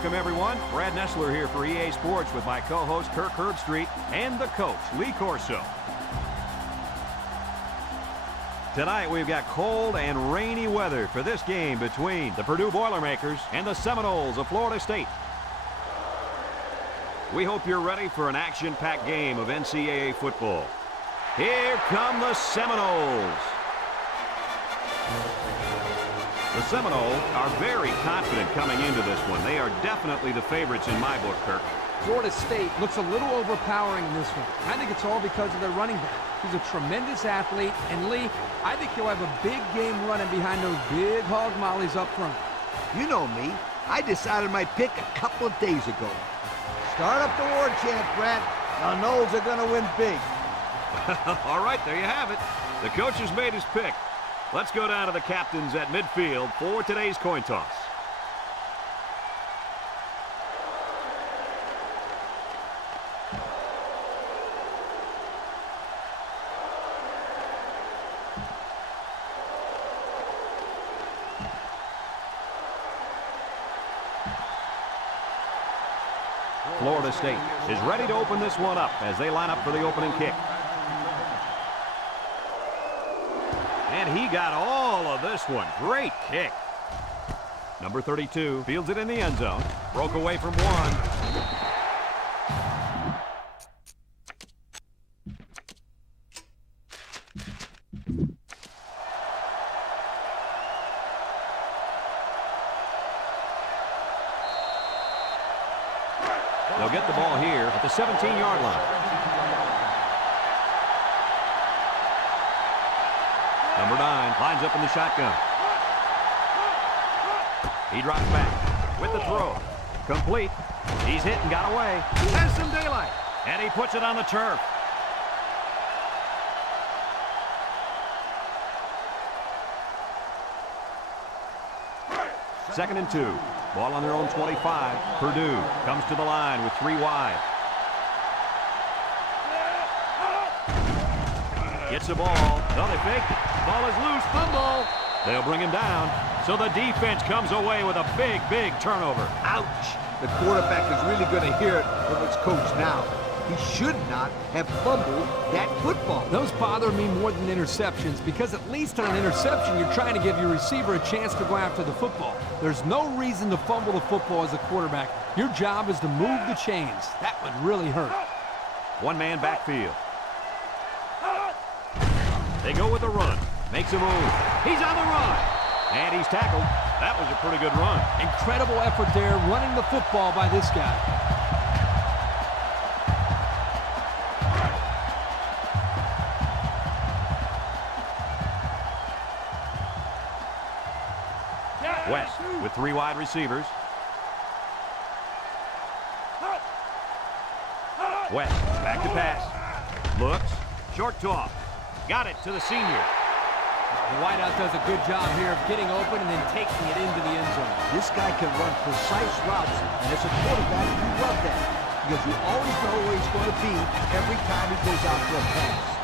Welcome, everyone. Brad Nessler here for EA Sports with my co-host Kirk Herbstreit and the coach, Lee Corso. Tonight, we've got cold and rainy weather for this game between the Purdue Boilermakers and the Seminoles of Florida State. We hope you're ready for an action-packed game of NCAA football. Here come the Seminoles. The Seminoles are very confident coming into this one. They are definitely the favorites in my book, Kirk. Florida State looks a little overpowering in this one. I think it's all because of their running back. He's a tremendous athlete, and Lee, I think he'll have a big game running behind those big hog mollies up front. You know me. I decided my pick a couple of days ago. Start up the war chant, Brad. The Noles are going to win big. All right, there you have it. The coach has made his pick. Let's go down to the captains at midfield for today's coin toss. Florida State is ready to open this one up as they line up for the opening kick. And he got all of this one. Great kick. Number 32 fields it in the end zone. Broke away from one. They'll get the ball here at the 17-yard line. Number 9 lines up in the shotgun. He drops back with the throw. Complete. He's hit and got away. Has some daylight. And he puts it on the turf. Second and 2. Ball on their own 25. Purdue comes to the line with 3 wide. Gets the ball. No, they faked it. Ball is loose. Fumble. They'll bring him down. So the defense comes away with a big, big turnover. Ouch. The quarterback is really going to hear it from his coach now. He should not have fumbled that football. Those bother me more than interceptions because at least on an interception, you're trying to give your receiver a chance to go after the football. There's no reason to fumble the football as a quarterback. Your job is to move the chains. That would really hurt. One-man backfield. They go with a run. Makes a move. He's on the run. And he's tackled. That was a pretty good run. Incredible effort there running the football by this guy. West with 3 wide receivers. West back to pass. Looks. Short toss. Got it to the senior. The wideout does a good job here of getting open and then taking it into the end zone. This guy can run precise routes, and as a quarterback, you love that because you always know where he's going to be every time he goes out for a pass.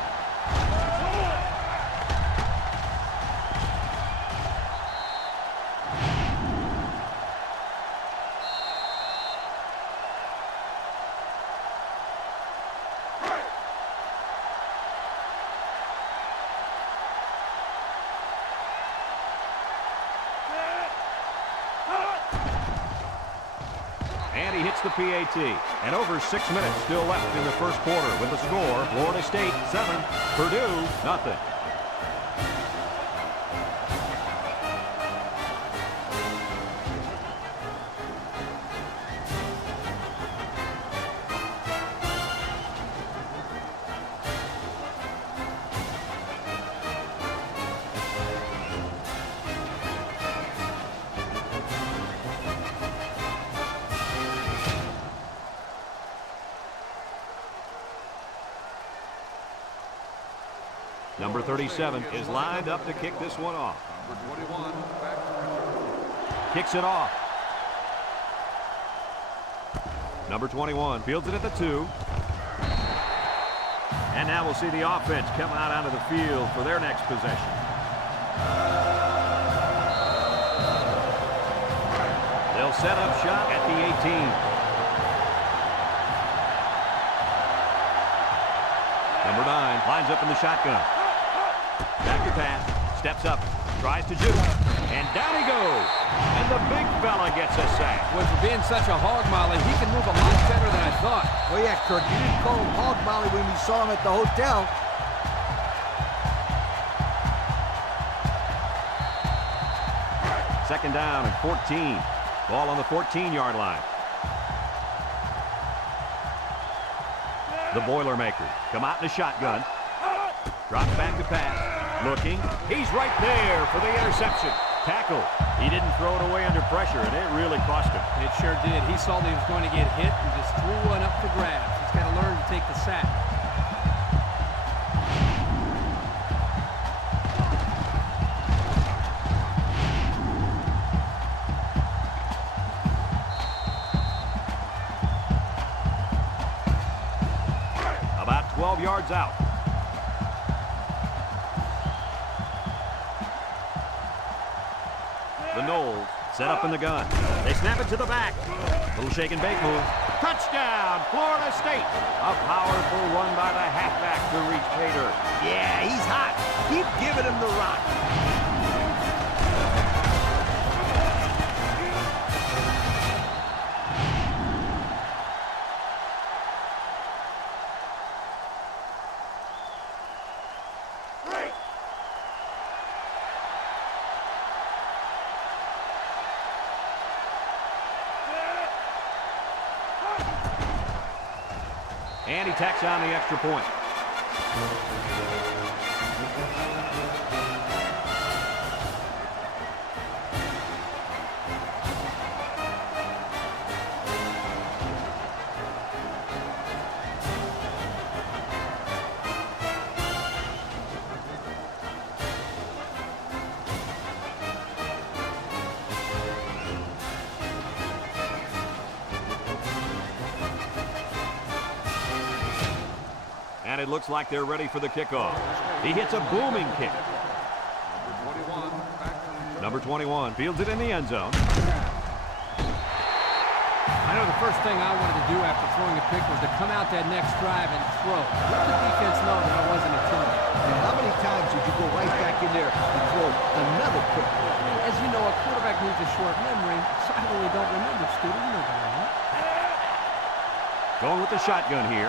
And he hits the PAT. And over 6 minutes still left in the first quarter with the score, Florida State 7, Purdue nothing. Number 37 is lined up to kick this one off. Number 21. Kicks it off. Number 21 fields it at the 2. And now we'll see the offense come out onto the field for their next possession. They'll They'll set up shop at the 18. Number 9 lines up in the shotgun. Back to pass. Steps up. Tries to juke. And down he goes. And the big fella gets a sack. Boy, for being such a hog molly, he can move a lot better than I thought. Well, yeah, Kirk, you didn't call him hog molly when we saw him at the hotel. Second down and 14. Ball on the 14-yard line. The Boilermakers come out in a shotgun. Drops back to pass. Looking. He's right there for the interception. Tackle. He didn't throw it away under pressure, and it really cost him. It sure did. He saw that he was going to get hit and just threw one up for grabs. He's got to learn to take the sack. About 12 yards out. The Knowles set up in the gun. They snap it to the back. Little shake and bake move. Touchdown, Florida State. A powerful run by the halfback to reach Pater. Yeah, he's hot. Keep giving him the rock. And he tacks on the extra point. And it looks like they're ready for the kickoff. He hits a booming kick. Number 21 fields it in the end zone. I know the first thing I wanted to do after throwing a pick was to come out that next drive and throw. Let the defense know that I wasn't intimidated. And how many times did you go right back in there and throw another pick? As you know, a quarterback needs a short memory, so I really don't remember, Scooter. You know that, right? Going with the shotgun here.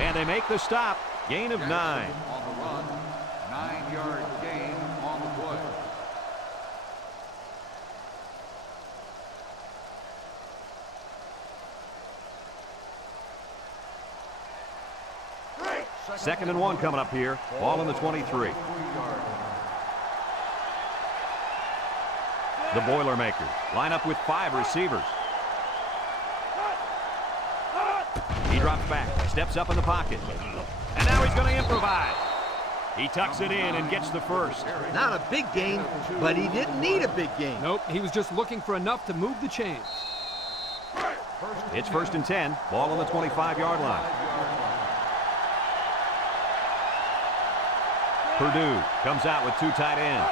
And they make the stop. Gain of 9. On the run, 9-yard gain on the play. Second and 1 coming up here. Ball in the 23. The Boilermakers line up with 5 receivers. He drops back, steps up in the pocket. And now he's going to improvise. He tucks it in and gets the first. Not a big gain, but he didn't need a big gain. Nope, he was just looking for enough to move the chains. It's first and 10. Ball on the 25-yard line. Purdue comes out with 2 tight ends.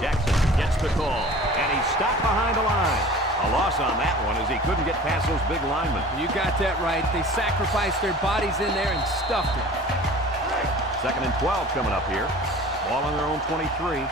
Jackson gets the call, and he's stopped behind the line. A loss on that one as he couldn't get past those big linemen. You got that right. They sacrificed their bodies in there and stuffed it. Second and 12 coming up here. Ball on their own 23.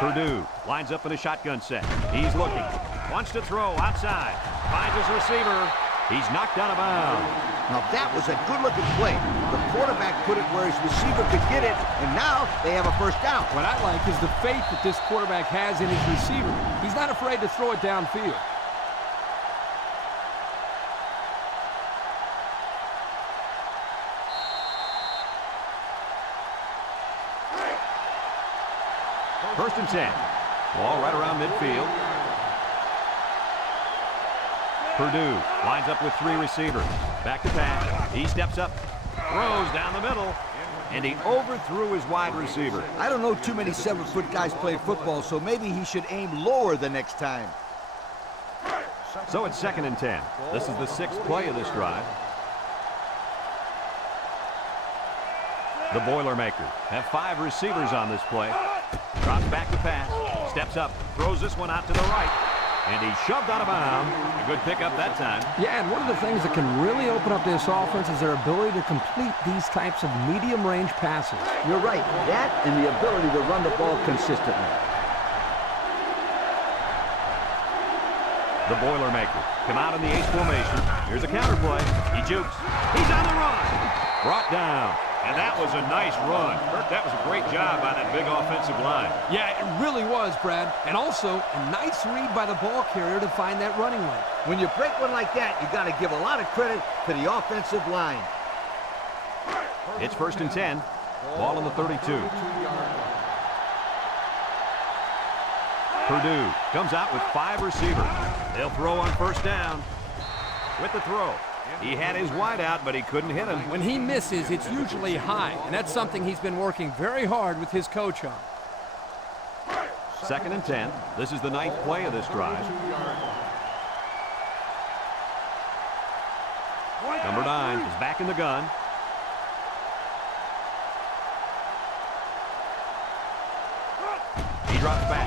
Purdue lines up in a shotgun set. He's looking. Wants to throw outside. Finds his receiver. He's knocked out of bounds. Now that was a good-looking play. The quarterback put it where his receiver could get it, and now they have a first down. What I like is the faith that this quarterback has in his receiver. He's not afraid to throw it downfield. First and 10. Ball right around midfield. Purdue lines up with 3 receivers. Back to pass. He steps up, throws down the middle, and he overthrew his wide receiver. I don't know too many 7-foot guys play football, so maybe he should aim lower the next time. So it's 2nd and 10. This is the 6th play of this drive. The Boilermakers have 5 receivers on this play. Drops back to pass. Steps up. Throws this one out to the right. And he's shoved out of bounds. A good pickup that time. Yeah, and one of the things that can really open up this offense is their ability to complete these types of medium-range passes. You're right. That and the ability to run the ball consistently. The Boilermakers come out in the ace formation. Here's a counter play. He jukes. He's on the run. Brought down. And that was a nice run. Bert, that was a great job by that big offensive line. Yeah, it really was, Brad. And also, a nice read by the ball carrier to find that running lane. When you break one like that, you got to give a lot of credit to the offensive line. It's 1st and 10. Ball on the 32. Purdue comes out with 5 receivers. They'll throw on 1st down. With the throw. He had his wide out, but he couldn't hit him. When he misses, it's usually high, and that's something he's been working very hard with his coach on. 2nd and 10. This is the 9th play of this drive. Number 9 is back in the gun. He drops back.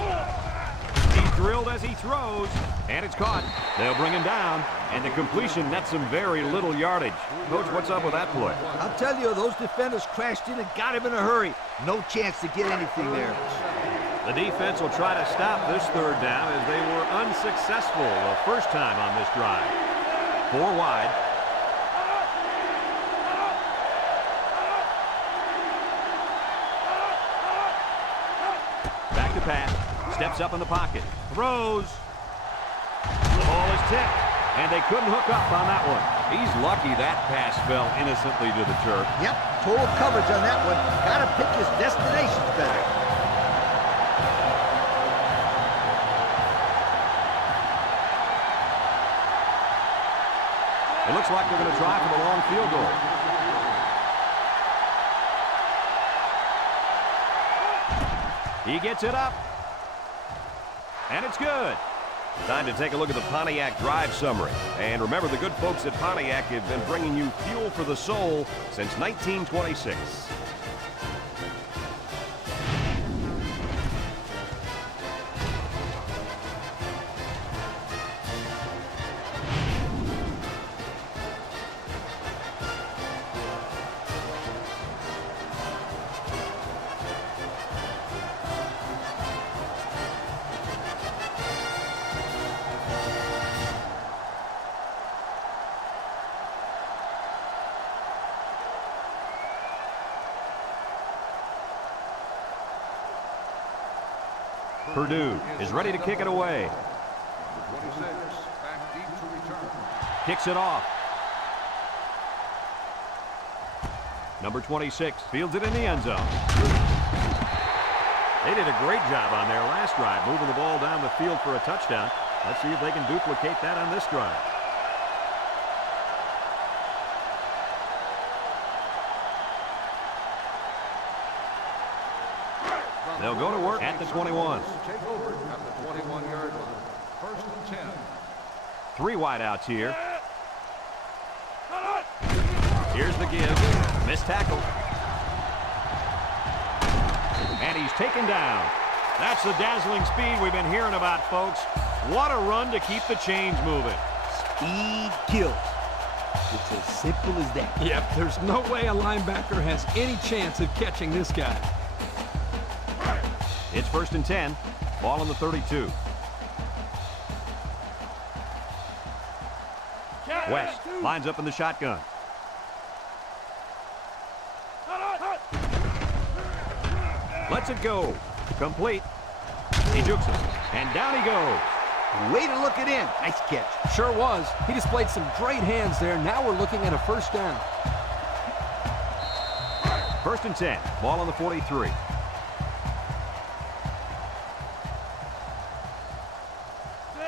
He's drilled as he throws, and it's caught. They'll bring him down, and the completion nets some very little yardage. Coach, what's up with that play? I'll tell you, those defenders crashed in and got him in a hurry. No chance to get anything there. The defense will try to stop this 3rd down as they were unsuccessful the first time on this drive. 4 wide. Back to pass. Steps up in the pocket. Throws. The ball is tipped. And they couldn't hook up on that one. He's lucky that pass fell innocently to the turf. Yep, total coverage on that one. Got to pick his destinations better. It looks like they're going to try for the long field goal. He gets it up. And it's good. Time to take a look at the Pontiac Drive Summary. And remember, the good folks at Pontiac have been bringing you fuel for the soul since 1926. Purdue is ready to kick it away. 26, back deep to return. Kicks it off. Number 26 fields it in the end zone. They did a great job on their last drive, moving the ball down the field for a touchdown. Let's see if they can duplicate that on this drive. They'll go to work at the 21. Take over at the 21-yard line. 1st and 10. 3 wideouts here. Here's the give. Missed tackle. And he's taken down. That's the dazzling speed we've been hearing about, folks. What a run to keep the chains moving. Speed kills. It's as simple as that. Yep, there's no way a linebacker has any chance of catching this guy. It's 1st and 10. Ball on the 32. West lines up in the shotgun. Lets it go. Complete. He jukes it. And down he goes. Way to look it in. Nice catch. Sure was. He displayed some great hands there. Now we're looking at a 1st down. 1st and 10. Ball on the 43.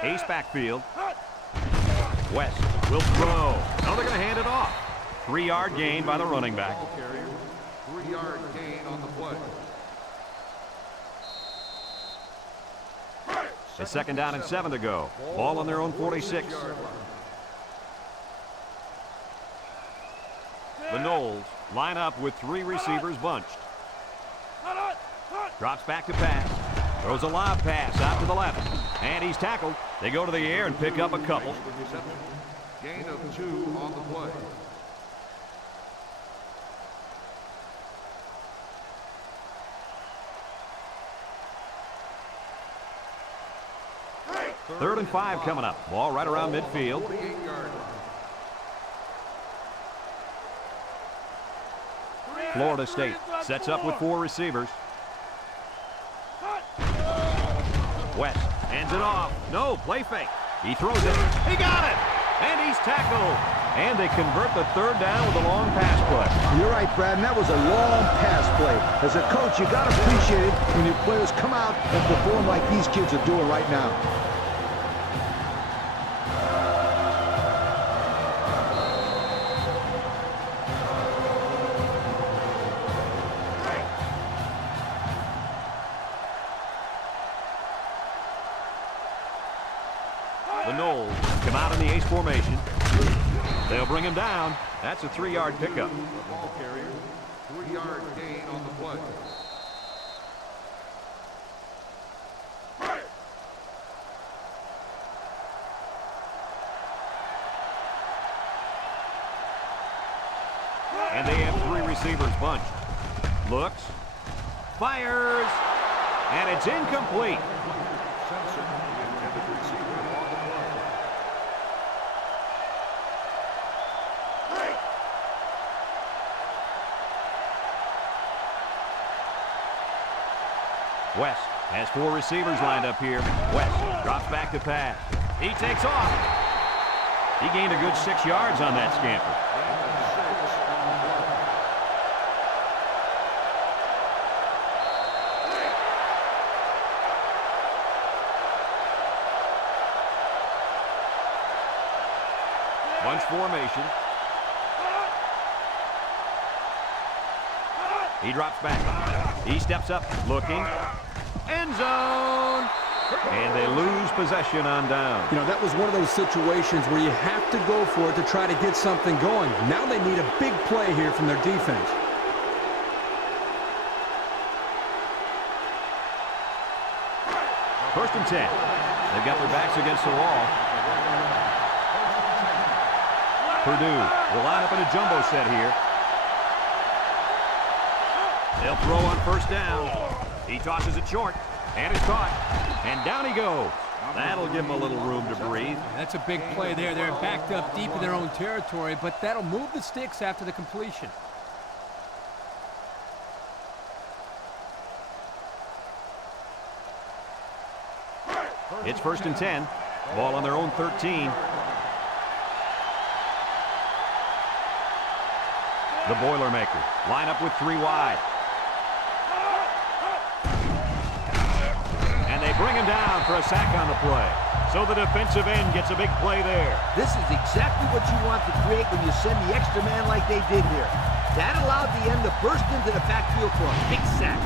Ace backfield. West will throw. No, they're going to hand it off. 3-yard gain by the running back. Ball carrier. 3-yard gain on the play. It's 2nd down and 7 to go. Ball on their own 46. The Noles line up with 3 receivers bunched. Drops back to pass. Throws a lob pass out to the left. And he's tackled. They go to the air and pick up a couple. Gain of 2 on the play. Third and 5 coming up. Ball right around midfield. 48-yard. Florida State sets up with 4 receivers. West hands it off. No, play fake. He throws it. He got it. And he's tackled. And they convert the 3rd down with a long pass play. You're right, Brad, and that was a long pass play. As a coach, you got to appreciate it when your players come out and perform like these kids are doing right now. The Noles come out in the ace formation. They'll bring him down. That's a 3-yard pickup. The ball carrier. 3-yard gain on the play. And they have 3 receivers bunched. Looks. Fires. And it's incomplete. Simpson, the intended receiver on the play. West has 4 receivers lined up here. West drops back to pass. He takes off. He gained a good 6 yards on that scamper. Gain of 6 on the play. Bunch formation. He drops back. He steps up, looking. End zone. And they lose possession on down. You know, that was one of those situations where you have to go for it to try to get something going. Now they need a big play here from their defense. First and 10. They've got their backs against the wall. Purdue will line up in a jumbo set here. They'll throw on 1st down. He tosses it short, and it's caught. And down he goes. That'll give him a little room to breathe. That's a big play there. They're backed up deep in their own territory, but that'll move the sticks after the completion. It's 1st and 10. Ball on their own 13. The Boilermakers line up with 3 wide. And they bring him down for a sack on the play. So the defensive end gets a big play there. This is exactly what you want to create when you send the extra man like they did here. That allowed the end to burst into the backfield for a big sack.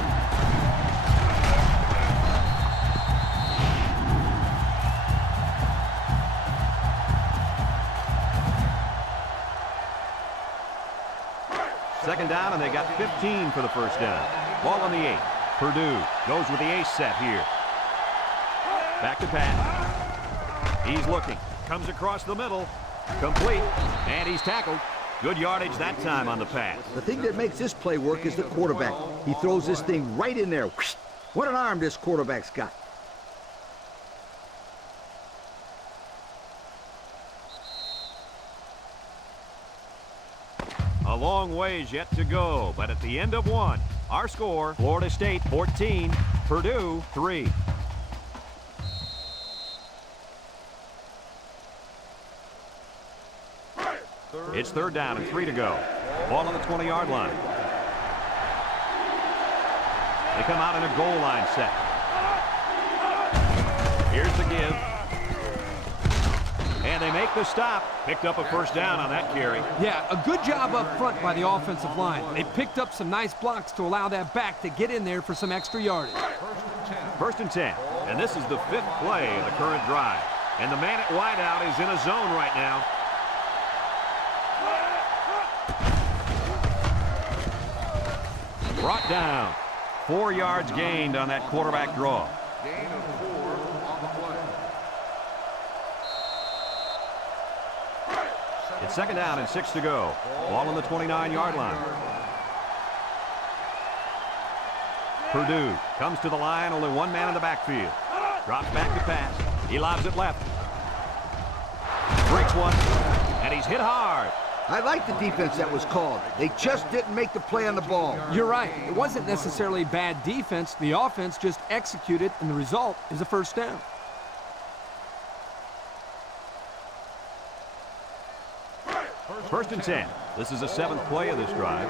Second down, and they got 15 for the 1st down. Ball on the 8. Purdue goes with the ace set here. Back to pass. He's looking. Comes across the middle. Complete. And he's tackled. Good yardage that time on the pass. The thing that makes this play work is the quarterback. He throws this thing right in there. What an arm this quarterback's got. A long ways yet to go, but at the end of 1, our score, Florida State 14, Purdue 3. It's 3rd down and 3 to go. Ball on the 20-yard line. They come out in a goal line set. Here's the give. And they make the stop. Picked up a 1st down on that carry. Yeah, a good job up front by the offensive line. They picked up some nice blocks to allow that back to get in there for some extra yardage. 1st and 10. 1st and 10. And this is the 5th play of the current drive. And the man at wideout is in a zone right now. Brought down. 4 yards gained on that quarterback draw. Gain of 4 on the play. It's 2nd down and 6 to go. Ball on the 29-yard line. Purdue comes to the line, only one man in the backfield. Drops back to pass. He lobs it left. Breaks one, and he's hit hard. I like the defense that was called. They just didn't make the play on the ball. You're right. It wasn't necessarily bad defense. The offense just executed, and the result is a first down. First and 10. This is the 7th play of this drive.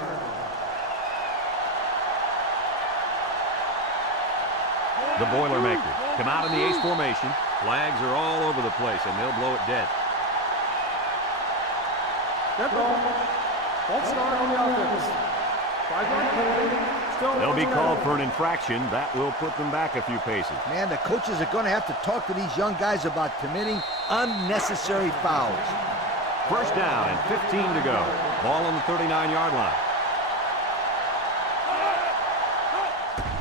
The Boilermakers come out in the ace formation. Flags are all over the place, and they'll blow it dead. Dead ball. False start on the offense. 5-yard penalty. They'll be called for an infraction. That will put them back a few paces. Man, the coaches are going to have to talk to these young guys about committing unnecessary fouls. First down and 15 to go. Ball on the 39-yard line.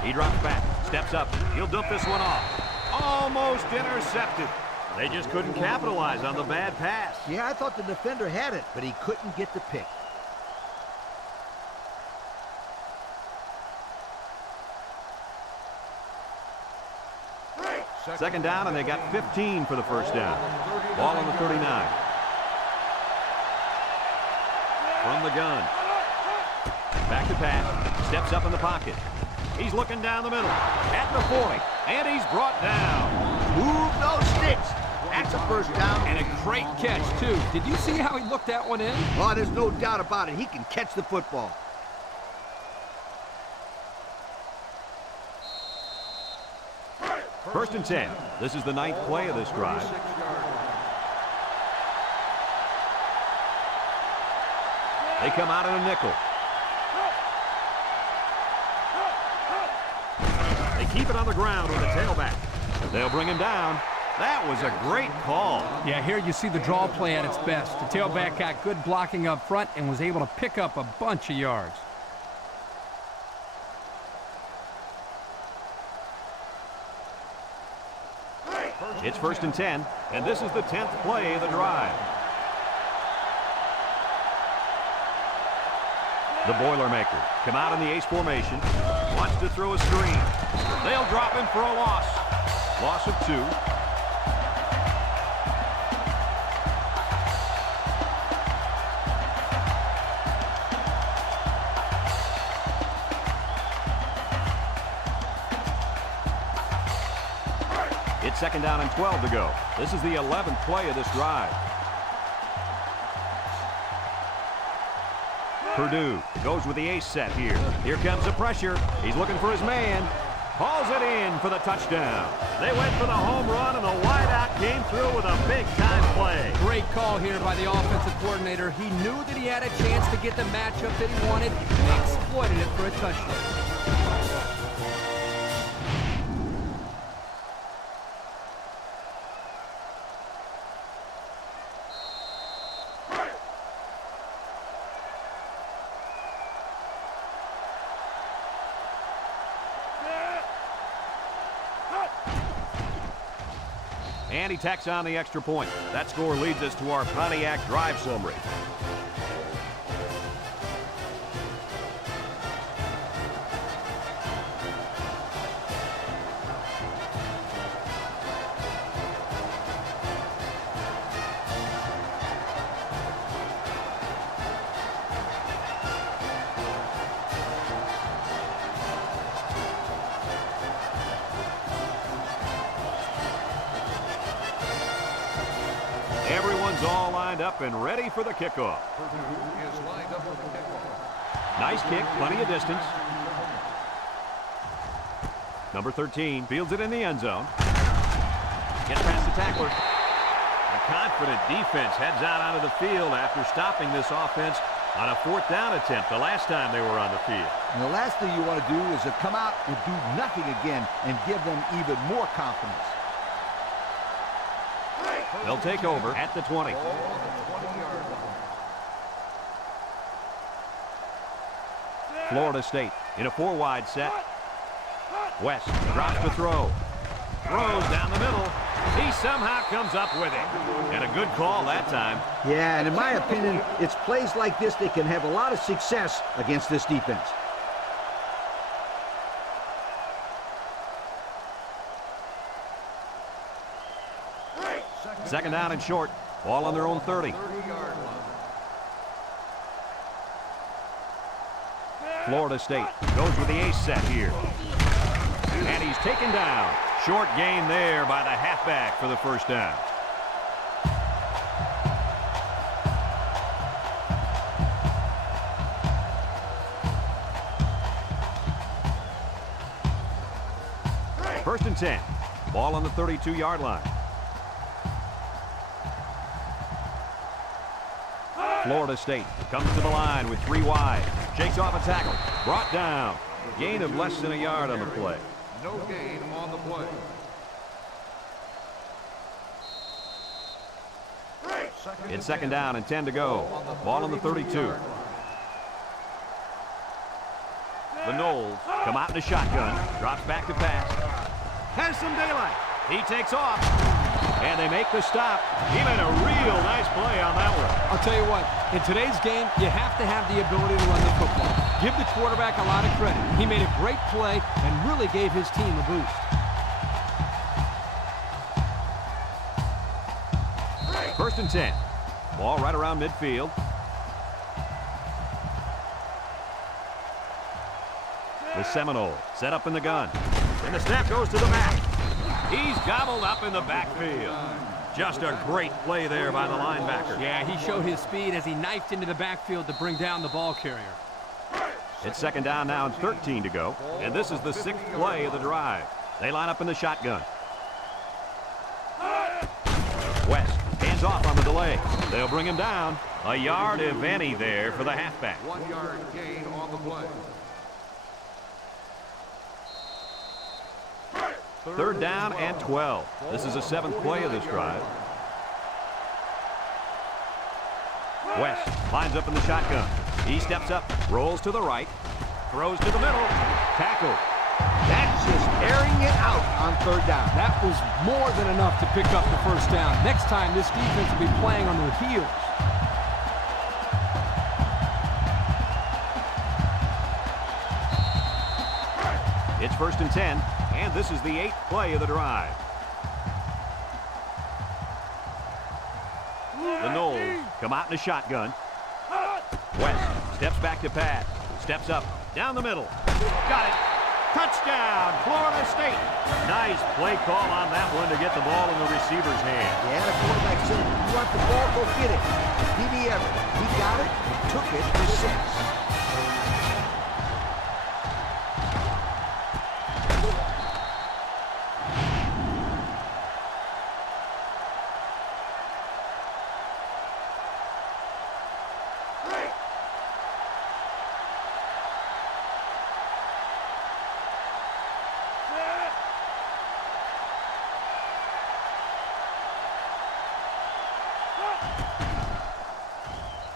He drops back, steps up. He'll dump this one off. Almost intercepted. They just couldn't capitalize on the bad pass. Yeah, I thought the defender had it, but he couldn't get the pick. Second down, and they got 15 for the first down. Ball on the 39. From the gun. Back to pass. Steps up in the pocket. He's looking down the middle. At the 40. And he's brought down. Move those sticks. That's a first down. And a great catch, too. Did you see how he looked that one in? Oh, there's no doubt about it. He can catch the football. First and 10. This is the 9th play of this drive. They come out in a nickel. They keep it on the ground with the tailback. They'll bring him down. That was a great call. Yeah, here you see the draw play at its best. The tailback got good blocking up front and was able to pick up a bunch of yards. It's first and 10, and this is the 10th play of the drive. The Boilermakers come out in the ace formation. Wants to throw a screen. They'll drop him for a loss. Loss of 2. It's second down and 12 to go. This is the 11th play of this drive. Purdue goes with the ace set here. Here comes the pressure. He's looking for his man. Hauls it in for the touchdown. They went for the home run, and the wideout came through with a big-time play. Great call here by the offensive coordinator. He knew that he had a chance to get the matchup that he wanted, and they exploited it for a touchdown. And he tacks on the extra point. That score leads us to our Pontiac drive summary. Everyone's all lined up and ready for the kickoff. Purdue is lined up for the kickoff. Nice kick, plenty of distance. Number 13 fields it in the end zone. Gets past the tackler. A confident defense heads out onto the field after stopping this offense On a 4th down attempt the last time they were on the field. And the last thing you want to do is to come out and do nothing again and give them even more confidence. They'll take over at the 20. Florida State in a 4-wide set. West drops to throw. Throws down the middle. He somehow comes up with it. And a good call that time. Yeah, and in my opinion, it's plays like this that can have a lot of success against this defense. Second down and short. Ball on their own 30. Florida State goes with the ace set here. And he's taken down. Short gain there by the halfback for the first down. First and 10. Ball on the 32-yard line. Florida State comes to the line with 3 wide. Shakes off a tackle. Brought down. Gain of less than a yard on the play. No gain on the play. It's second down and 10 to go. Ball on the 32. The Knowles come out in a shotgun. Drops back to pass. Has some daylight. He takes off. And they make the stop. He made a real nice play on that one. I'll tell you what, in today's game, you have to have the ability to run the football. Give the quarterback a lot of credit. He made a great play and really gave his team a boost. First and 10. Ball right around midfield. The Seminoles set up in the gun. And the snap goes to the back. He's gobbled up in the backfield. Just a great play there by the linebacker. Yeah, he showed his speed as he knifed into the backfield to bring down the ball carrier. It's second down now and 13 to go. And this is the 6th play of the drive. They line up in the shotgun. West hands off on the delay. They'll bring him down. A yard, if any, there for the halfback. 1 yard gain on the play. Third down and 12. This is the 7th play of this drive. West lines up in the shotgun. He steps up, rolls to the right, throws to the middle, tackle. That's just airing it out on 3rd down. That was more than enough to pick up the first down. Next time, this defense will be playing on their heels. It's first and 10, and this is the 8th play of the drive. The Knowles come out in a shotgun. West steps back to pass. Steps up, down the middle. Got it. Touchdown, Florida State. Nice play call on that one to get the ball in the receiver's hand. Yeah, the quarterback said, you want the ball, go get it. Did he ever? He got it, took it for 6.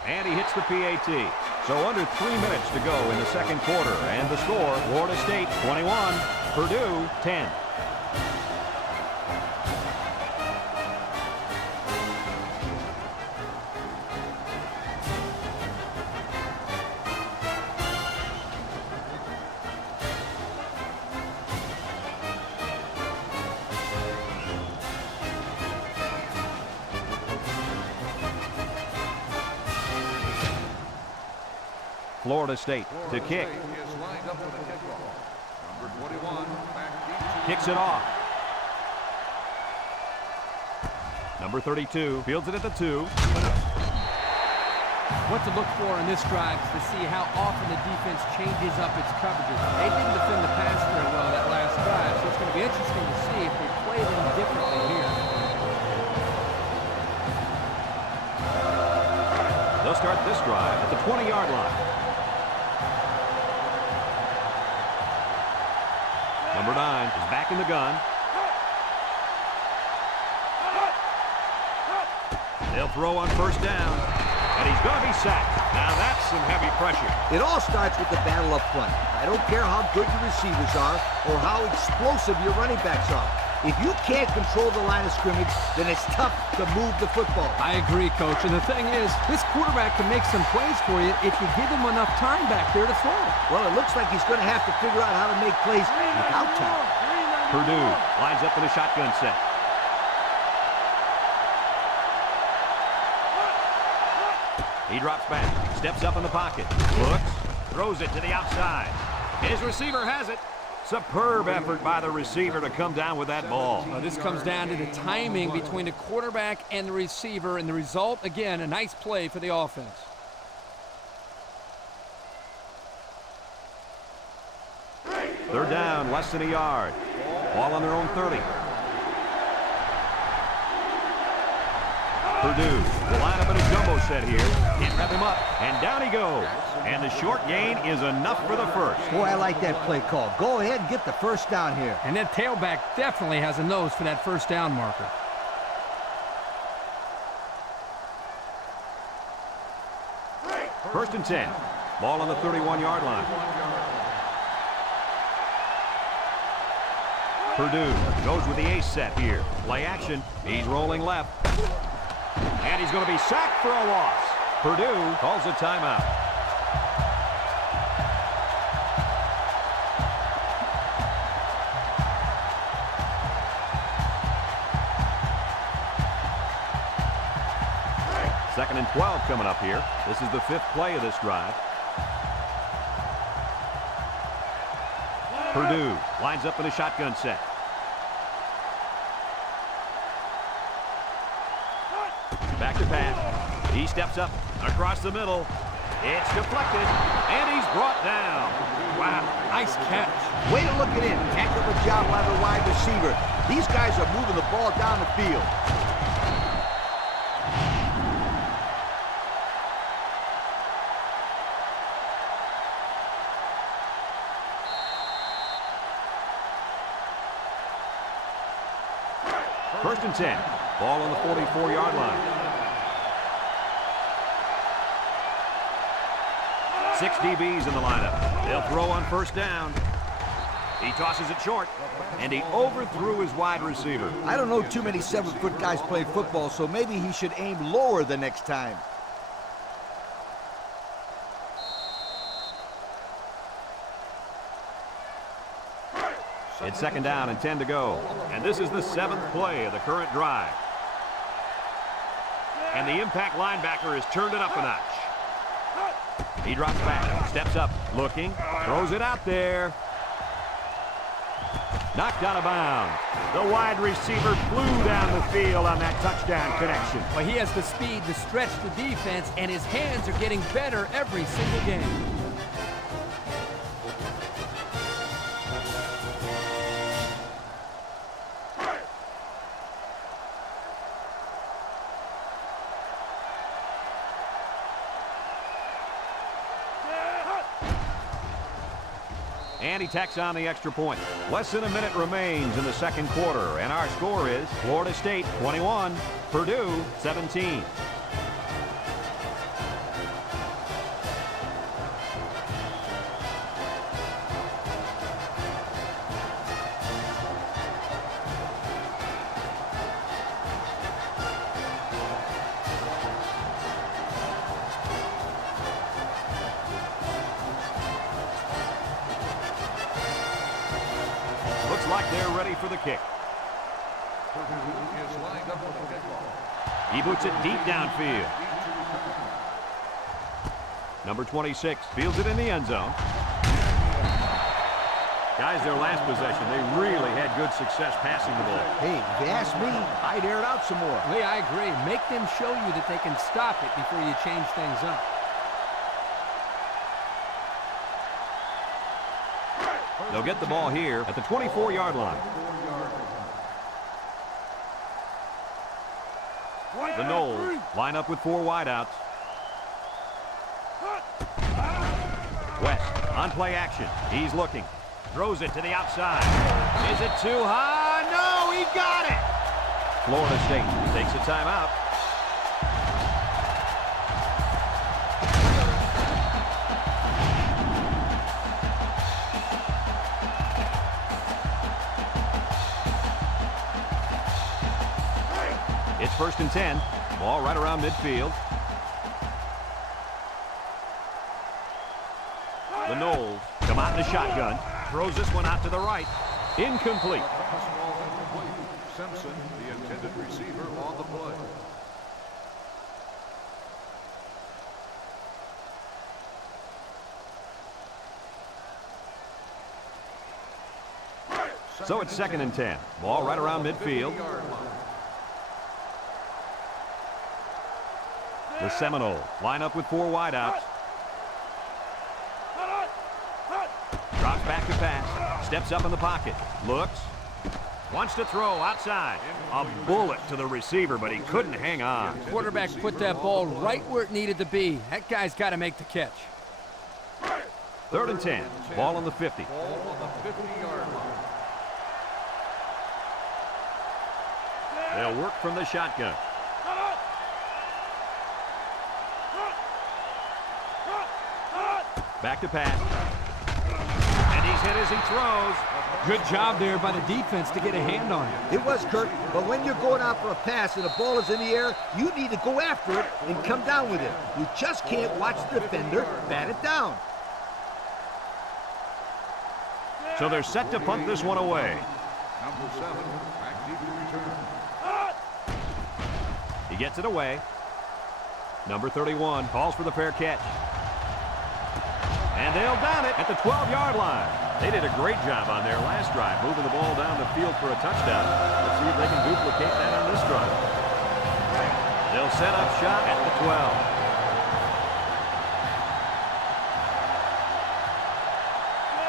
And he hits the PAT. So under 3 minutes to go in the second quarter. And the score, Florida State 21, Purdue 10. Florida State to kick. Is lined up for the kickoff. Number 21, back deep. Kicks it off. Number 32 fields it at the 2. What to look for in this drive is to see how often the defense changes up its coverages. They didn't defend the pass very well that last drive, so it's going to be interesting to see if they play them differently here. The They'll start this drive at the 20-yard line. Number 9 is back in the gun. They'll throw on first down, and he's going to be sacked. Now that's some heavy pressure. It all starts with the battle up front. I don't care how good your receivers are or how explosive your running backs are. If you can't control the line of scrimmage, then it's tough to move the football. I agree, Coach. And the thing is, this quarterback can make some plays for you if you give him enough time back there to throw. Well, it looks like he's going to have to figure out how to make plays without time. Purdue lines up in a shotgun set. He drops back, steps up in the pocket, looks, throws it to the outside. His receiver has it. Superb effort by the receiver to come down with that ball. This comes down to the timing between the quarterback and the receiver, and the result, again, a nice play for the offense. They're down less than a yard. Ball on their own 30. Purdue will line up in a jumbo set here. Can't wrap him up, and down he goes. And the short gain is enough for the first. Boy, I like that play call. Go ahead and get the first down here. And that tailback definitely has a nose for that first down marker. First and 10. Ball on the 31-yard line. Purdue goes with the ace set here. Play action. He's rolling left. And he's going to be sacked for a loss. Purdue calls a timeout. Second and 12 coming up here. This is the 5th play of this drive. Purdue lines up in a shotgun set. Back to pass. He steps up across the middle. It's deflected, and he's brought down. Wow, nice catch. Way to look it in. Heck of a job by the wide receiver. These guys are moving the ball down the field. First and 10. Ball on the 44-yard line. 6 DBs in the lineup. They'll throw on first down. He tosses it short, and he overthrew his wide receiver. I don't know too many 7-foot guys play football, so maybe he should aim lower the next time. It's second down and 10 to go. And this is the 7th play of the current drive. And the impact linebacker has turned it up a notch. He drops back, steps up, looking, throws it out there. Knocked out of bounds. The wide receiver flew down the field on that touchdown connection. Well, he has the speed to stretch the defense, and his hands are getting better every single game. And he tacks on the extra point. Less than a minute remains in the second quarter, and our score is Florida State 21, Purdue 17. Like they're ready for the kick. He boots it deep downfield. Number 26 fields it in the end zone. Guys, their last possession, they really had good success passing the ball. Hey, if you ask me, I'd air it out some more. Lee, I agree. Make them show you that they can stop it before you change things up. They'll get the ball here at the 24-yard line. The Noles line up with 4 wideouts. West on play action. He's looking. Throws it to the outside. Is it too high? No, he got it. Florida State takes a timeout. It's 1st and 10. Ball right around midfield. The Knowles come out in a shotgun. Throws this one out to the right. Incomplete. Pass ball incomplete. Simpson, the intended receiver, on the play. So it's 2nd and 10. Ball right around midfield. The Seminoles line up with 4 wideouts. Drops back to pass. Steps up in the pocket. Looks. Wants to throw outside. A bullet to the receiver, but he couldn't hang on. Quarterback put that ball right where it needed to be. That guy's got to make the catch. 3rd and 10. Ball on the 50. Ball on the 50-yard line. They'll work from the shotgun. Back to pass. And he's hit as he throws. Good job there by the defense to get a hand on it. It was, Kurt, but when you're going out for a pass and the ball is in the air, you need to go after it and come down with it. You just can't watch the defender bat it down. So they're set to punt this one away. Number 7, back deep to return. He gets it away. Number 31 calls for the fair catch. And they'll down it at the 12-yard line. They did a great job on their last drive, moving the ball down the field for a touchdown. Let's see if they can duplicate that on this drive. They'll set up shop at the 12.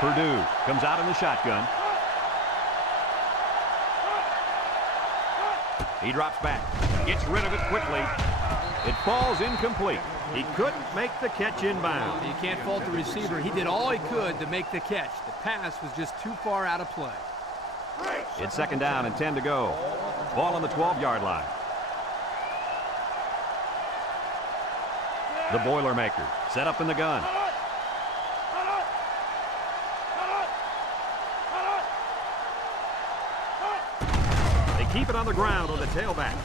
Purdue comes out in the shotgun. He drops back, gets rid of it quickly. It falls incomplete. He couldn't make the catch inbound. You can't fault the receiver. He did all he could to make the catch. The pass was just too far out of play. It's 2nd down and 10 to go. Ball on the 12-yard line. The Boilermakers set up in the gun. They keep it on the ground on the tailback.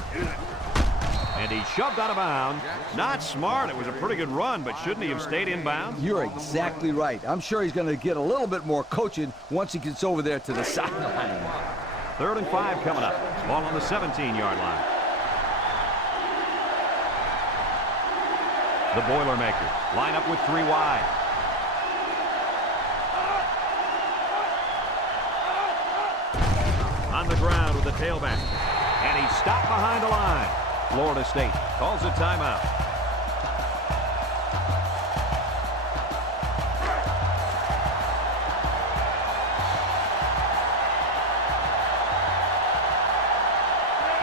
And he shoved out of bounds. Not smart. It was a pretty good run, but shouldn't he have stayed in bounds? You're exactly right. I'm sure he's going to get a little bit more coaching once he gets over there to the sideline. 3rd and 5 coming up. Ball on the 17-yard line. The Boilermakers line up with 3 wide. On the ground with the tailback. And he stopped behind the line. Florida State calls a timeout.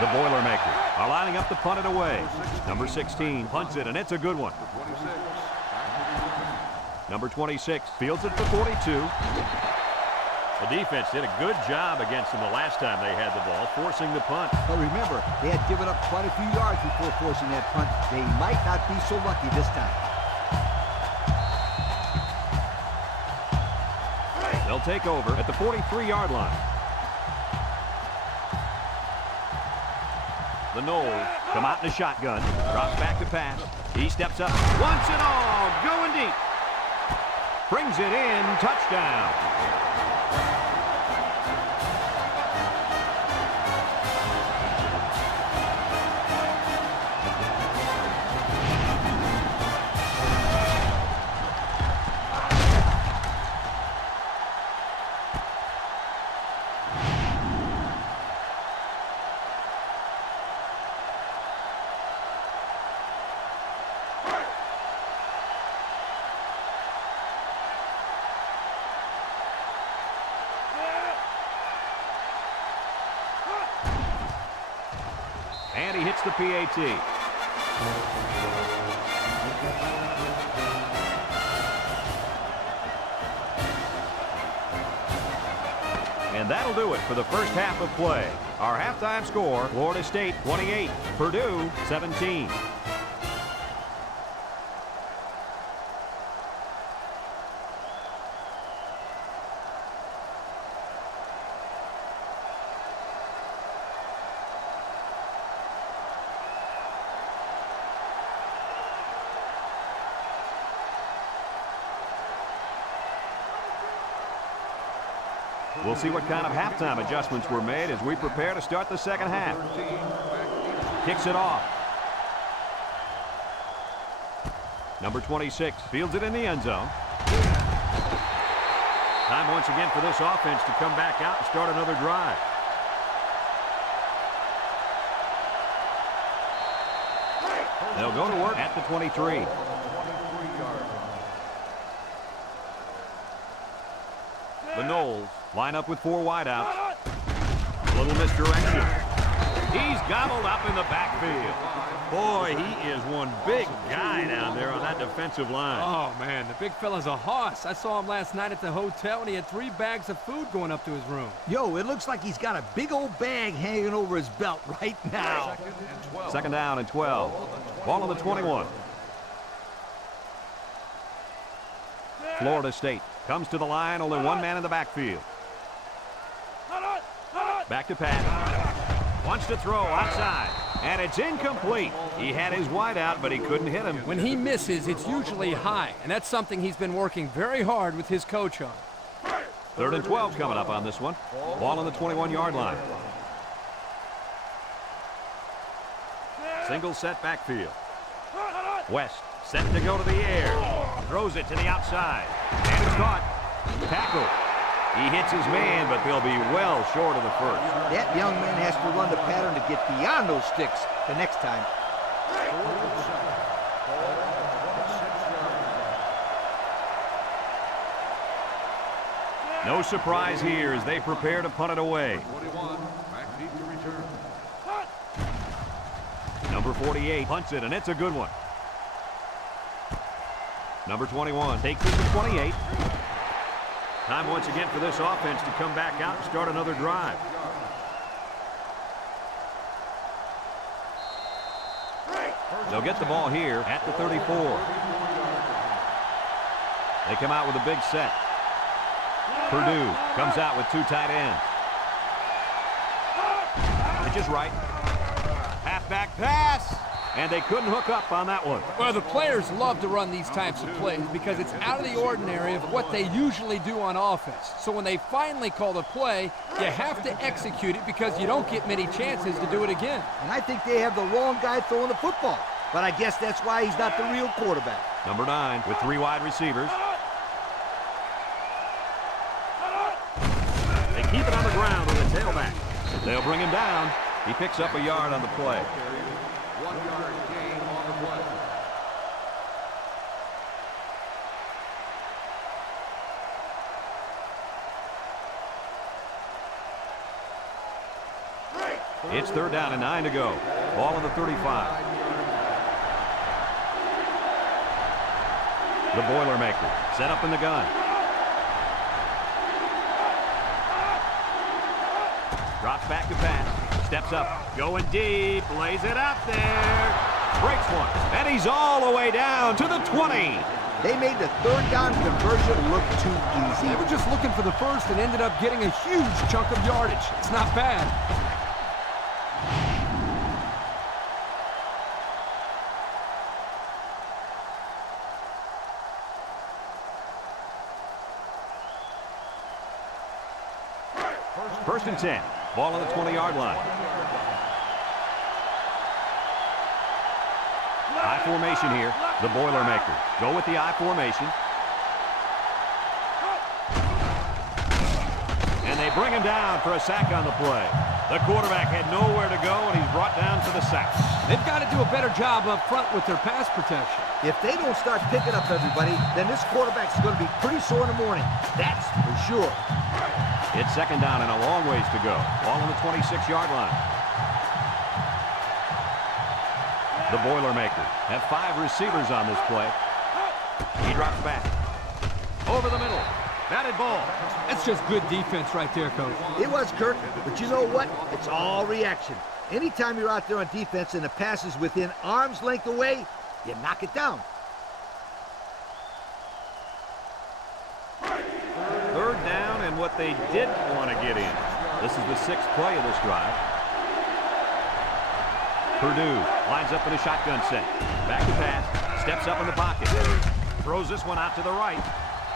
The Boilermakers are lining up to punt it away. Number 16 punts it, and it's a good one. Number 26 fields it for 42. The defense did a good job against them the last time they had the ball, forcing the punt. But remember, they had given up quite a few yards before forcing that punt. They might not be so lucky this time. They'll take over at the 43-yard line. The Knowles come out in a shotgun, drops back to pass. He steps up, wants it all, going deep. Brings it in, touchdown. And he hits the PAT. And that'll do it for the first half of play. Our halftime score, Florida State 28, Purdue 17. We'll see what kind of halftime adjustments were made as we prepare to start the second half. Kicks it off. Number 26 fields it in the end zone. Time once again for this offense to come back out and start another drive. They'll go to work at the 23. The Knowles line up with 4 wideouts. A little misdirection. He's gobbled up in the backfield. Boy, he is one big guy down there on that defensive line. Oh, man, the big fella's a hoss. I saw him last night at the hotel, and he had 3 bags of food going up to his room. Yo, it looks like he's got a big old bag hanging over his belt right now. Second down and 12. Ball on the 21. Florida State comes to the line, only 1 man in the backfield. Back to pass. Wants to throw outside, and it's incomplete. He had his wide out, but he couldn't hit him. When he misses, it's usually high, and that's something he's been working very hard with his coach on. 3rd and 12 coming up on this one. Ball on the 21-yard line. Single set backfield. West set to go to the air. Throws it to the outside. And it's caught. Tackle. He hits his man, but they'll be well short of the first. That young man has to run the pattern to get beyond those sticks the next time. No surprise here as they prepare to punt it away. 21, back deep to return. Number 48 punts it, and it's a good one. Number 21 takes it to 28. Time once again for this offense to come back out and start another drive. They'll get the ball here at the 34. They come out with a big set. Purdue comes out with 2 tight ends. Pitch is right. Halfback pass. And they couldn't hook up on that one. Well, the players love to run these types of plays because it's out of the ordinary of what they usually do on offense. So when they finally call the play, you have to execute it because you don't get many chances to do it again. And I think they have the wrong guy throwing the football. But I guess that's why he's not the real quarterback. Number 9 with 3 wide receivers. They keep it on the ground with the tailback. They'll bring him down. He picks up a yard on the play. 1 yard gain on the play. It's 3rd down and 9 to go. Ball on the 35. The Boilermaker set up in the gun. Drops back to pass. Steps up. Going deep. Lays it out there. Breaks one. And he's all the way down to the 20. They made the 3rd down conversion look too easy. They were just looking for the first and ended up getting a huge chunk of yardage. It's not bad. First and 10. Ball on the 20-yard line. I formation here. The Boilermakers go with the I formation. And they bring him down for a sack on the play. The quarterback had nowhere to go, and he's brought down for the sack. They've got to do a better job up front with their pass protection. If they don't start picking up everybody, then this quarterback's going to be pretty sore in the morning. That's for sure. It's 2nd down and a long ways to go. Ball on the 26-yard line. The Boilermakers have 5 receivers on this play. He drops back. Over the middle. Batted ball. That's just good defense right there, Coach. It was, Kirk, but you know what? It's all reaction. Anytime you're out there on defense and the pass is within arm's length away, you knock it down. Third down and what they didn't want to get in. This is the 6th play of this drive. Purdue lines up in a shotgun set. Back to pass. Steps up in the pocket. Throws this one out to the right.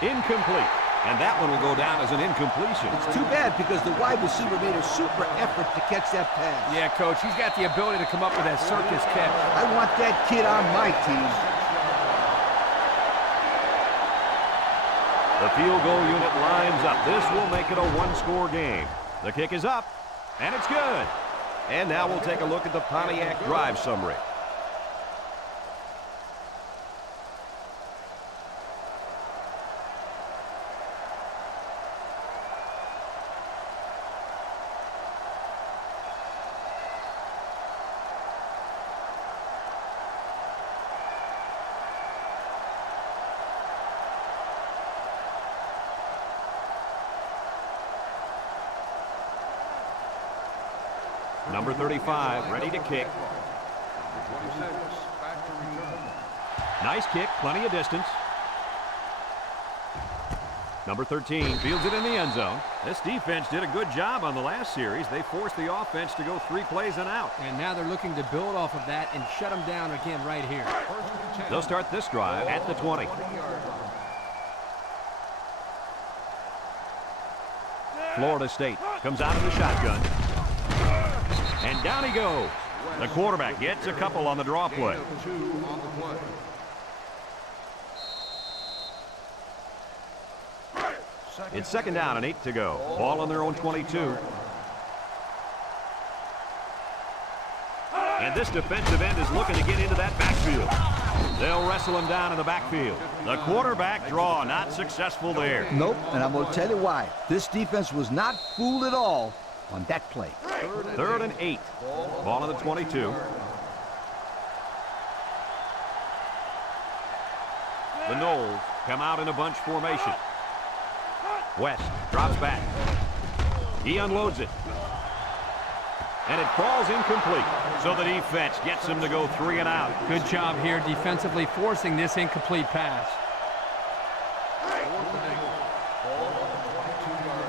Incomplete. And that one will go down as an incompletion. It's too bad because the wide receiver made a super effort to catch that pass. Yeah, Coach, he's got the ability to come up with that circus catch. I want that kid on my team. The field goal unit lines up. This will make it a one-score game. The kick is up, and it's good. And now we'll take a look at the Pontiac drive summary. Number 35, ready to kick. 26, back to return. Nice kick, plenty of distance. Number 13 fields it in the end zone. This defense did a good job on the last series. They forced the offense to go 3 plays and out. And now they're looking to build off of that and shut them down again right here. They'll start this drive at the 20. Florida State comes out of the shotgun. And down he goes. The quarterback gets a couple on the draw play. 2 on the play. It's 2nd down and 8 to go. Ball on their own 22. And this defensive end is looking to get into that backfield. They'll wrestle him down in the backfield. The quarterback draw not successful there. Nope, and I'm going to tell you why. This defense was not fooled at all on that play. 3rd and 8. Ball on the 22. The Noles come out in a bunch formation. West drops back. He unloads it. And it falls incomplete. So the defense gets him to go 3 and out. Good job here defensively forcing this incomplete pass. 4th and 8. Ball on the 22-yard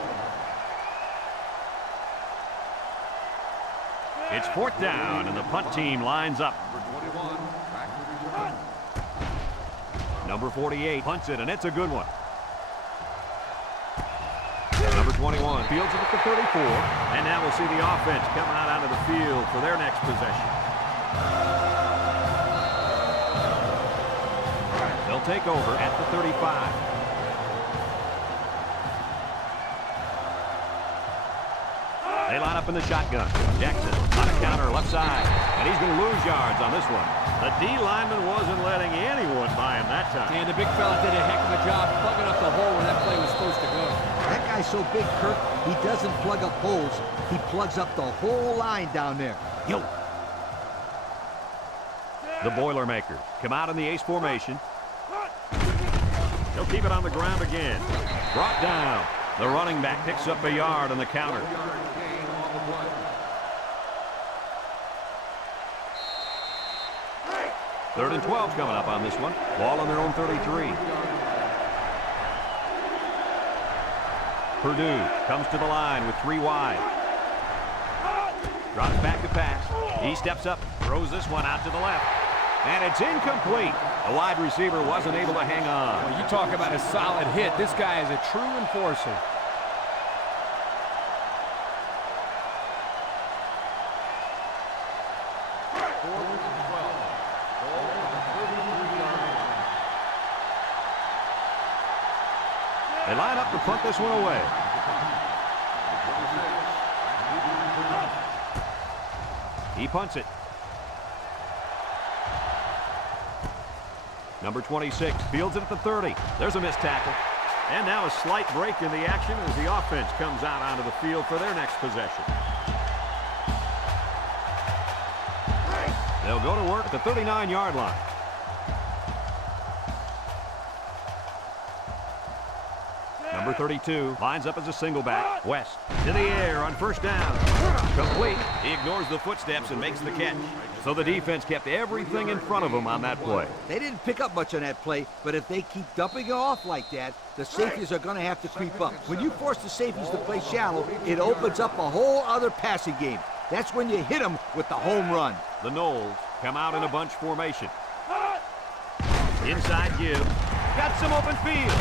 line. It's 4th down, and the punt team lines up. Number 21, back to return. Number 48 punts it, and it's a good one. Number 21 fields it at the 34, and now we'll see the offense come out of the field for their next possession. They'll take over at the 35. They line up in the shotgun. Jackson on a counter left side, and he's going to lose yards on this one. The D lineman wasn't letting anyone by him that time. And the big fella did a heck of a job plugging up the hole where that play was supposed to go. That guy's so big, Kirk, he doesn't plug up holes. He plugs up the whole line down there. Yo. The Boilermakers come out in the ace formation. They'll keep it on the ground again. Brought down. The running back picks up a yard on the counter. 1 yard gain on the play. Third and 12 coming up on this one. Ball on their own 33. Purdue comes to the line with 3 wide. Drops back to pass. He steps up, throws this one out to the left. And it's incomplete. The wide receiver wasn't able to hang on. Well, you talk about a solid hit. This guy is a true enforcer. They line up to punt this one away. He punts it. Number 26 fields it at the 30. There's a missed tackle. And now a slight break in the action as the offense comes out onto the field for their next possession. They'll go to work at the 39-yard line. Number Number 32 lines up as a single back. West to the air on first down. Complete. He ignores the footsteps and makes the catch. So the defense kept everything in front of him on that play. They didn't pick up much on that play, but if they keep dumping it off like that, the safeties are going to have to creep up. When you force the safeties to play shallow, it opens up a whole other passing game. That's when you hit them with the home run. The Knowles come out in a bunch formation. Inside give. Got some open field.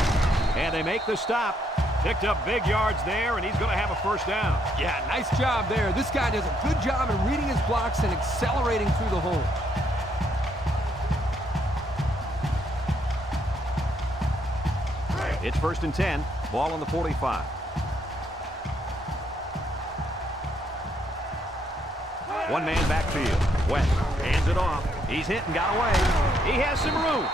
And they make the stop. Picked up big yards there, and he's going to have a first down. Yeah, nice job there. This guy does a good job in reading his blocks and accelerating through the hole. It's 1st and 10. Ball on the 45. One-man backfield. West hands it off. He's hit and got away. He has some room.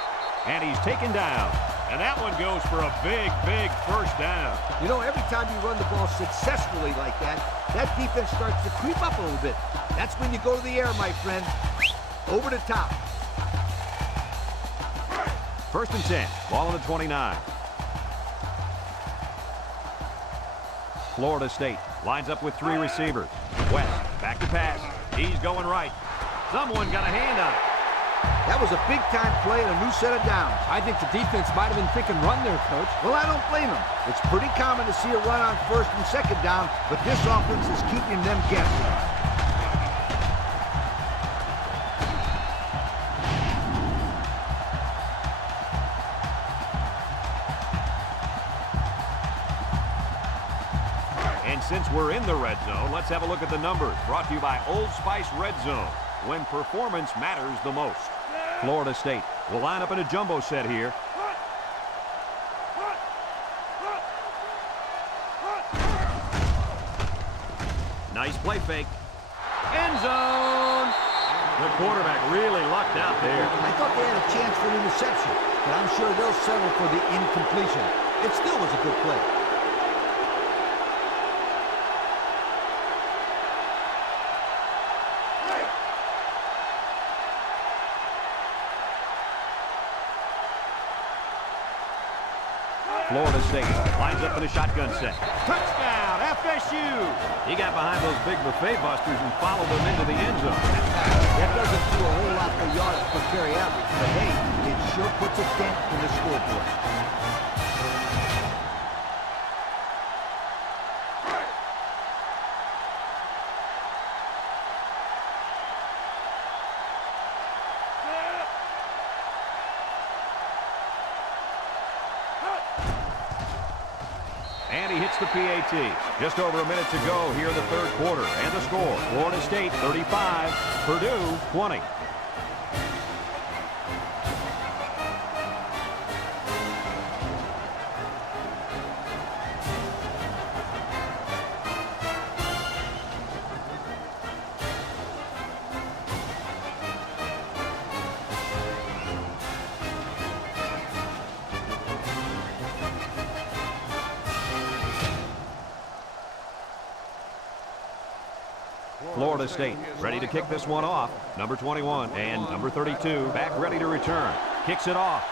And he's taken down. And that one goes for a big, big first down. You know, every time you run the ball successfully like that, that defense starts to creep up a little bit. That's when you go to the air, my friend. Over the top. 1st and 10. Ball on the 29. Florida State lines up with 3 receivers. West, back to pass. He's going right. Someone got a hand on it. That was a big-time play and a new set of downs. I think the defense might have been thinking run there, Coach. Well, I don't blame them. It's pretty common to see a run on 1st and 2nd down, but this offense is keeping them guessing. And since we're in the red zone, let's have a look at the numbers. Brought to you by Old Spice Red Zone, when performance matters the most. Florida State will line up in a jumbo set here. Nice play fake. End zone. The quarterback really lucked out there. I thought they had a chance for an interception, but I'm sure they'll settle for the incompletion. It still was a good play. Florida State lines up in a shotgun set. Touchdown, FSU! He got behind those big buffet busters and followed them into the end zone. That doesn't do a whole lot for yards per carry average, but hey, it sure puts a dent in the scoreboard. And he hits the PAT. Just over a minute to go here in the 3rd quarter. And the score, Florida State 35, Purdue 20. Florida State ready to kick this one off. Number 21 and number 32 back ready to return. Kicks it off.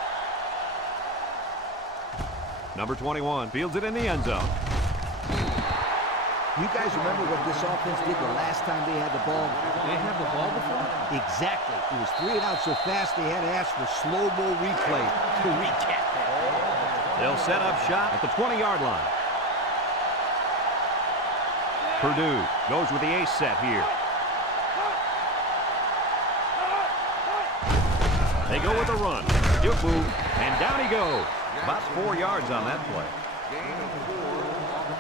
Number 21 fields it in the end zone. You guys remember what this offense did the last time they had the ball? They have the ball before? Exactly. It was 3 and out so fast they had to ask for slow-mo replay to recap it. They'll set up shop at the 20-yard line. Purdue goes with the ace set here. They go with a run. Duke move, and down he goes. About 4 yards on that play. Gain of 4 on the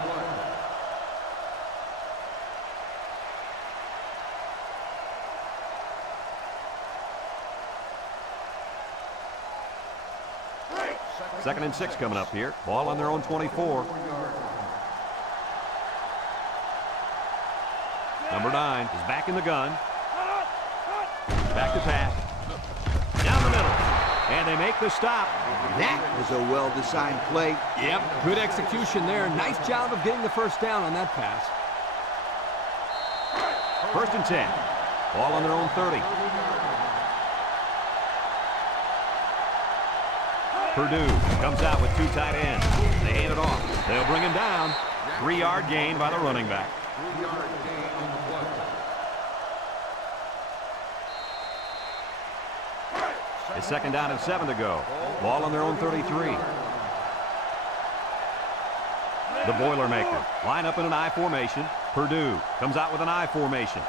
play. Second and 6 coming up here. Ball on their own 24. Number 9 is back in the gun. Back to pass. Down the middle. And they make the stop. That was a well-designed play. Yep, good execution there. Nice job of getting the first down on that pass. 1st and 10. Ball on their own 30. Purdue comes out with 2 tight ends. They hand it off. They'll bring him down. 3-yard gain by the running back. 3-yard gain on the play. It's 2nd down and 7 to go. Ball on their own 33. The Boilermaker line up in an I formation. Purdue comes out with an I formation.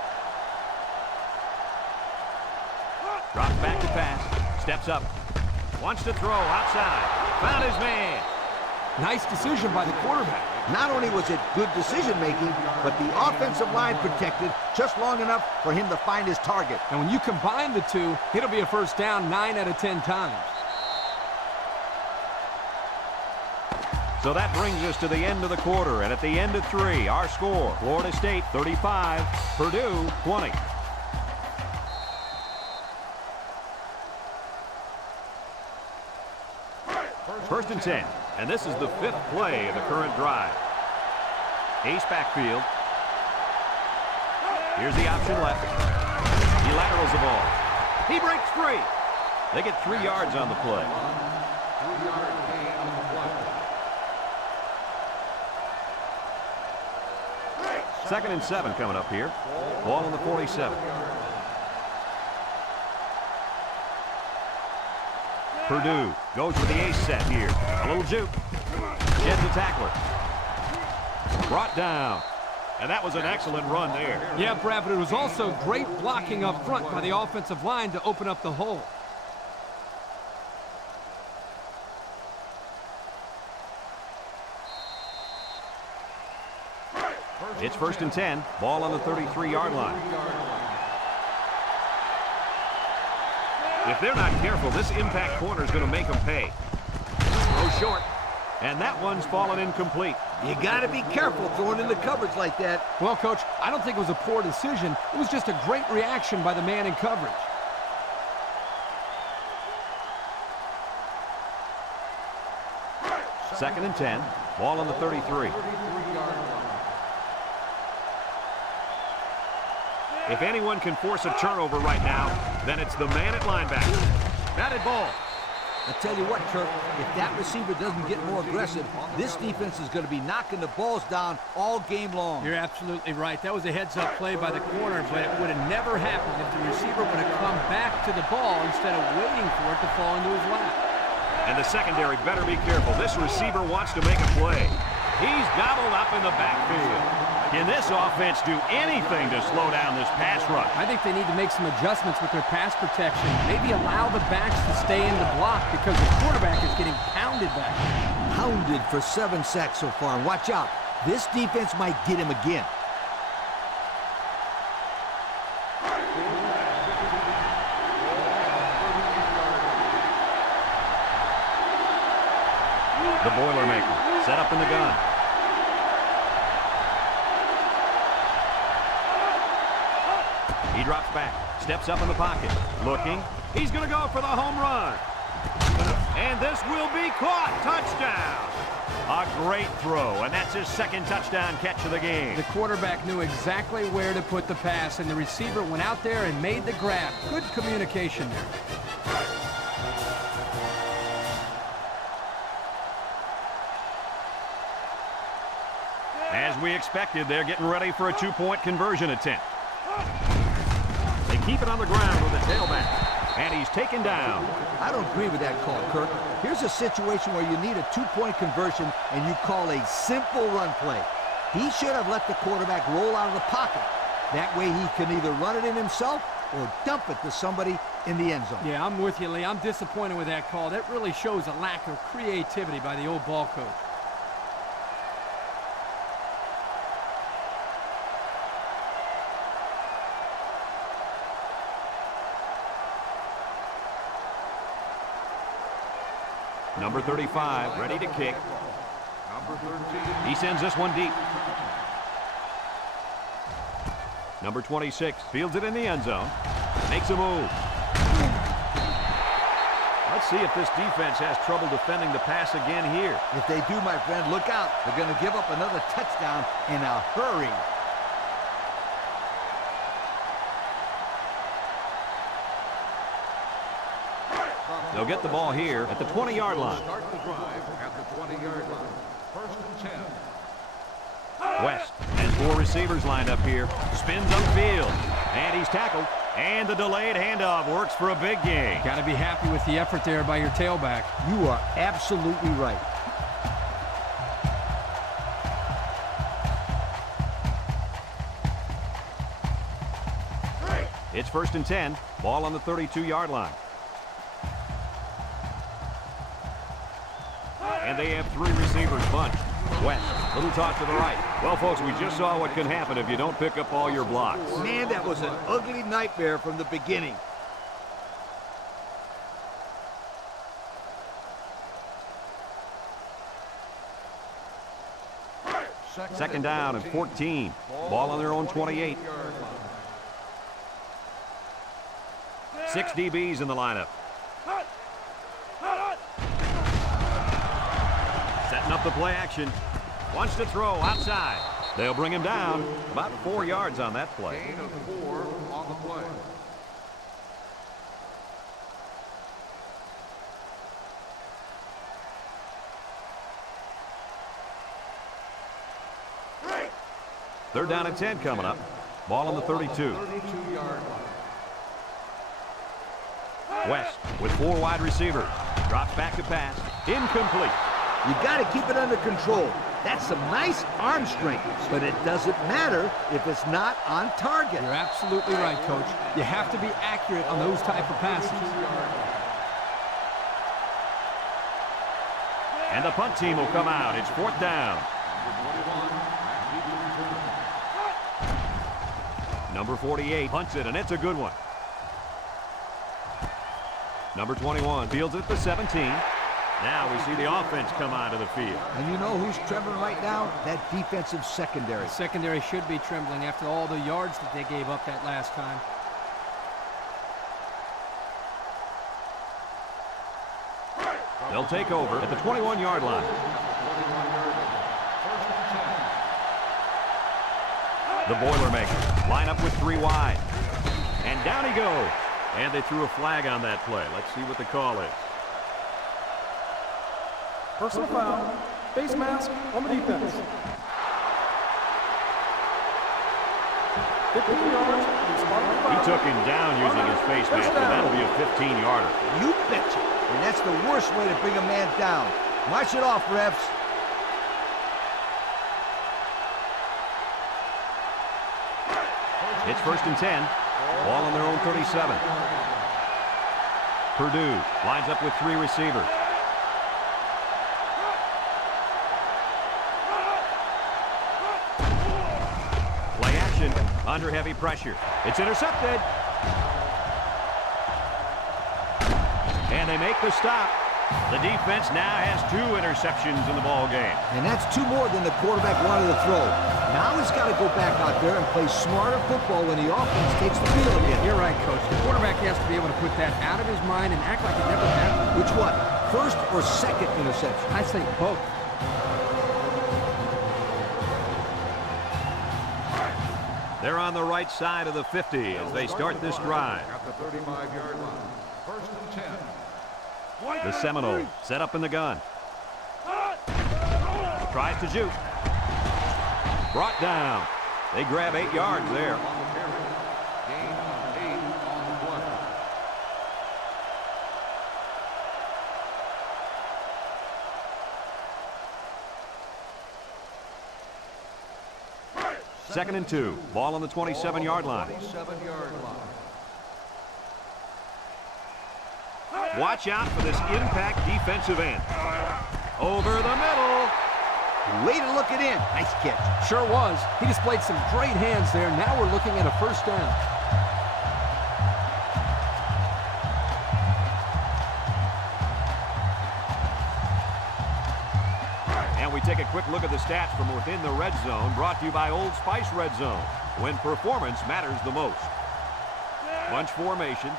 Drops back to pass. Steps up. Wants to throw outside. Found his man. Nice decision by the quarterback. Not only was it good decision-making, but the offensive line protected just long enough for him to find his target. And when you combine the two, it'll be a first down 9 out of 10 times. So that brings us to the end of the quarter, and at the end of 3, our score, Florida State 35, Purdue 20. First and 10, and this is the 5th play of the current drive. Ace backfield. Here's the option left. He laterals the ball. He breaks free. They get 3 yards on the play. 3-yard gain on the play. 2nd and 7 coming up here. Ball on the 47. Purdue goes with the ace set here. A little juke. Gets the tackler. Brought down. And that was an excellent run there. Yeah, Brad, but it was also great blocking up front by the offensive line to open up the hole. It's 1st and 10. Ball on the 33-yard line. If they're not careful, this impact corner is going to make them pay. Throw short. And that one's fallen incomplete. You got to be careful throwing in the coverage like that. Well, Coach, I don't think it was a poor decision. It was just a great reaction by the man in coverage. Second and 10. Ball on the 33. If anyone can force a turnover right now, then it's the man at linebacker. Batted ball. I tell you what, Kirk, if that receiver doesn't get more aggressive, this defense is going to be knocking the balls down all game long. You're absolutely right. That was a heads-up play by the corner, but it would have never happened if the receiver would have come back to the ball instead of waiting for it to fall into his lap. And the secondary better be careful. This receiver wants to make a play. He's gobbled up in the backfield. Can this offense do anything to slow down this pass rush? I think they need to make some adjustments with their pass protection. Maybe allow the backs to stay in the block because the quarterback is getting pounded back. Pounded for 7 sacks so far. And watch out. This defense might get him again. The Boilermaker set up in the gun. He drops back, steps up in the pocket, looking. He's going to go for the home run. And this will be caught. Touchdown. A great throw, and that's his 2nd touchdown catch of the game. The quarterback knew exactly where to put the pass, and the receiver went out there and made the grab. Good communication there. As we expected, they're getting ready for a 2-point conversion attempt. They keep it on the ground with the tailback, and he's taken down. I don't agree with that call, Kirk. Here's a situation where you need a 2-point conversion and you call a simple run play. He should have let the quarterback roll out of the pocket. That way he can either run it in himself or dump it to somebody in the end zone. Yeah, I'm with you, Lee. I'm disappointed with that call. That really shows a lack of creativity by the old ball coach. Number 35, ready to kick. Number 13. He sends this one deep. Number 26 fields it in the end zone. Makes a move. Let's see if this defense has trouble defending the pass again here. If they do, my friend, look out. They're going to give up another touchdown in a hurry. They'll get the ball here at the 20-yard line. Start the drive at the 20-yard line. First and 10. West has 4 receivers lined up here. Spins upfield. And he's tackled. And the delayed handoff works for a big gain. Got to be happy with the effort there by your tailback. You are absolutely right. It's first and 10. Ball on the 32-yard line. And they have 3 receivers bunched. West, little toss to the right. Well, folks, we just saw what can happen if you don't pick up all your blocks. Man, that was an ugly nightmare from the beginning. Second down and 14. Ball on their own 28. 6 DBs in the lineup. Setting up the play action. Wants to throw outside. They'll bring him down. About 4 yards on that play. Gain of 4 on the play. Third down and 10 coming up. Ball on the 32. 32-yard line. West with 4 wide receivers. Drops back to pass. Incomplete. You got to keep it under control. That's some nice arm strength, but it doesn't matter if it's not on target. You're absolutely right, Coach. You have to be accurate on those type of passes. And the punt team will come out. It's 4th down. Number 48 punts it, and it's a good one. Number 21 fields it at the 17. Now we see the offense come onto the field. And you know who's trembling right now? That defensive secondary. The secondary should be trembling after all the yards that they gave up that last time. They'll take over at the 21-yard line. The Boilermakers line up with 3 wide. And down he goes. And they threw a flag on that play. Let's see what the call is. Personal foul. Face mask on the defense. 15 yards. He took him down using his face mask, and that'll be a 15-yarder. You betcha. And that's the worst way to bring a man down. March it off, refs. It's first and 10. Ball on their own 37. Purdue lines up with 3 receivers. Play action under heavy pressure. It's intercepted. And they make the stop. The defense now has 2 interceptions in the ball game. And that's 2 more than the quarterback wanted to throw. Now he's got to go back out there and play smarter football when the offense takes the field again. You're right, Coach. The quarterback has to be able to put that out of his mind and act like it never happened. Which one? First or second interception? I say both. They're on the right side of the 50 as they start this drive. At the 35-yard line. First and 10. The Seminoles set up in the gun. Tries to shoot. Brought down. They grab 8 yards there. On the carry. Gain of 8 on the play. Second and 2. Ball on the 27-yard line. 27-yard line. Watch out for this impact defensive end. Over the middle. Way to look it in. Nice catch. Sure was. He displayed some great hands there. Now we're looking at a first down. And we take a quick look at the stats from within the red zone, brought to you by Old Spice Red Zone, when performance matters the most. Bunch formation.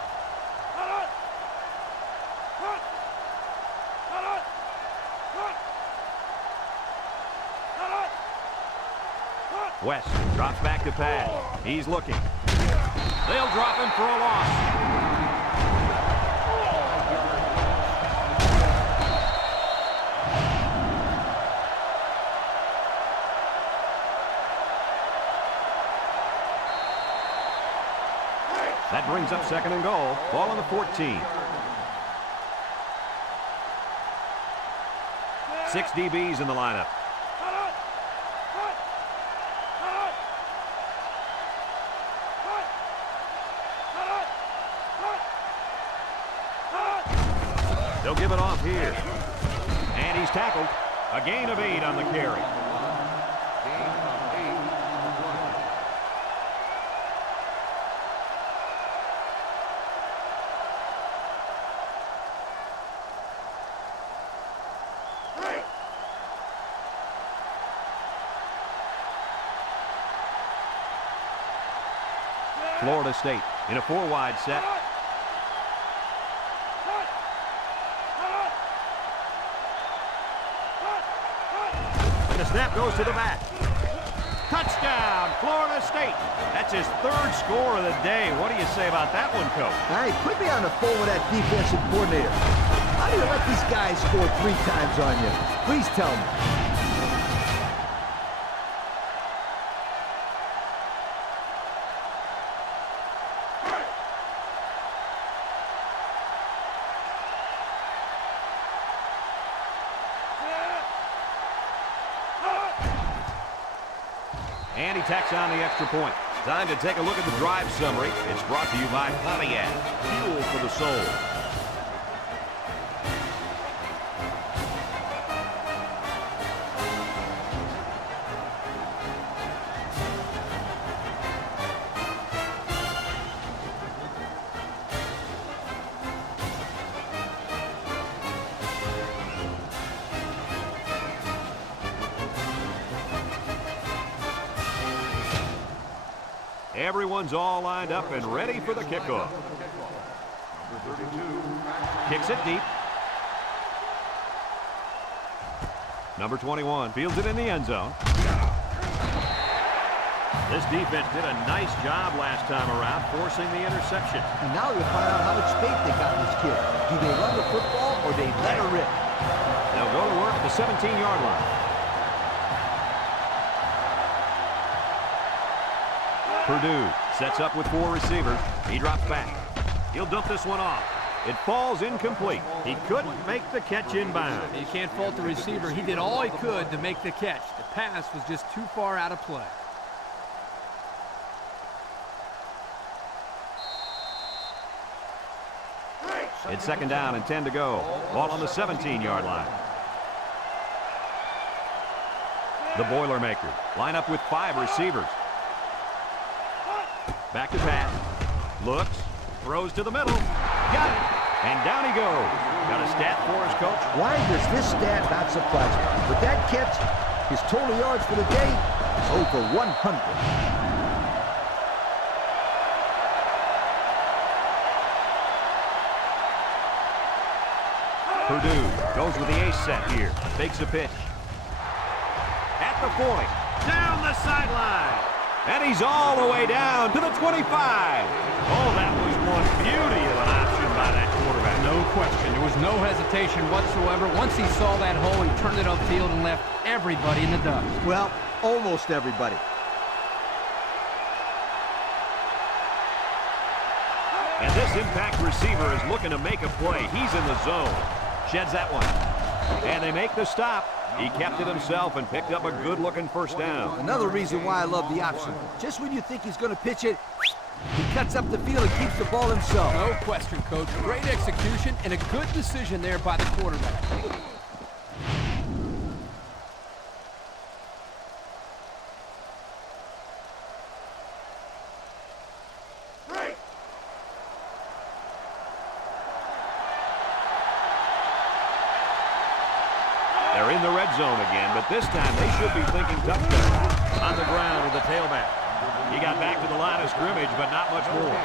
West drops back to pass. He's looking. They'll drop him for a loss. That brings up second and goal. Ball on the 14. 6 DBs in the lineup. They'll give it off here. And he's tackled. A gain of 8 on the carry. Florida State in a 4-wide set. And the snap goes to the back. Touchdown, Florida State. That's his 3rd score of the day. What do you say about that one, Coach? Hey, put me on the phone with that defensive coordinator. How do you let these guys score 3 times on you? Please tell me. And he tacks on the extra point. Time to take a look at the drive summary. It's brought to you by Pontiac. Fuel for the soul. Everyone's all lined up and ready for the kickoff. Kicks it deep. Number 21 fields it in the end zone. This defense did a nice job last time around, forcing the interception. And now we'll find out how much faith they got in this kid. Do they run the football or they let her rip? They'll go to work at the 17-yard line. Purdue sets up with 4 receivers. He drops back. He'll dump this one off. It falls incomplete. He couldn't make the catch in bounds. You can't fault the receiver. He did all he could to make the catch. The pass was just too far out of play. It's second down and 10 to go. Ball on the 17-yard line. The Boilermakers line up with 5 receivers. Back to pass. Looks. Throws to the middle. Got it. And down he goes. Got a stat for us, Coach? Why does this stat not surprise me? With that catch, his total yards for the day is over 100. Purdue goes with the ace set here. Fakes a pitch. At the 40. Down the sideline. And he's all the way down to the 25. Oh, that was one beauty of an option by that quarterback. No question. There was no hesitation whatsoever. Once he saw that hole, he turned it upfield and left everybody in the dust. Well, almost everybody. And this impact receiver is looking to make a play. He's in the zone. Sheds that one. And they make the stop. He kept it himself and picked up a good-looking first down. Another reason why I love the option. Just when you think he's going to pitch it, he cuts up the field and keeps the ball himself. No question, Coach. Great execution and a good decision there by the quarterback. They're in the red zone again, but this time they should be thinking touchdown. On the ground with the tailback. He got back to the line of scrimmage, but not much more.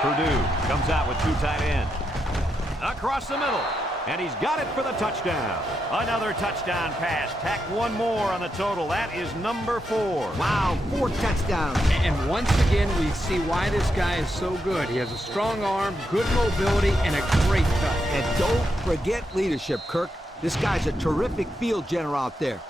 Purdue comes out with 2 tight ends. Across the middle. And he's got it for the touchdown. Another touchdown pass. Tack one more on the total. That is number 4. Wow, 4 touchdowns. And once again, we see why this guy is so good. He has a strong arm, good mobility, and a great touch. And don't forget leadership, Kirk. This guy's a terrific field general out there.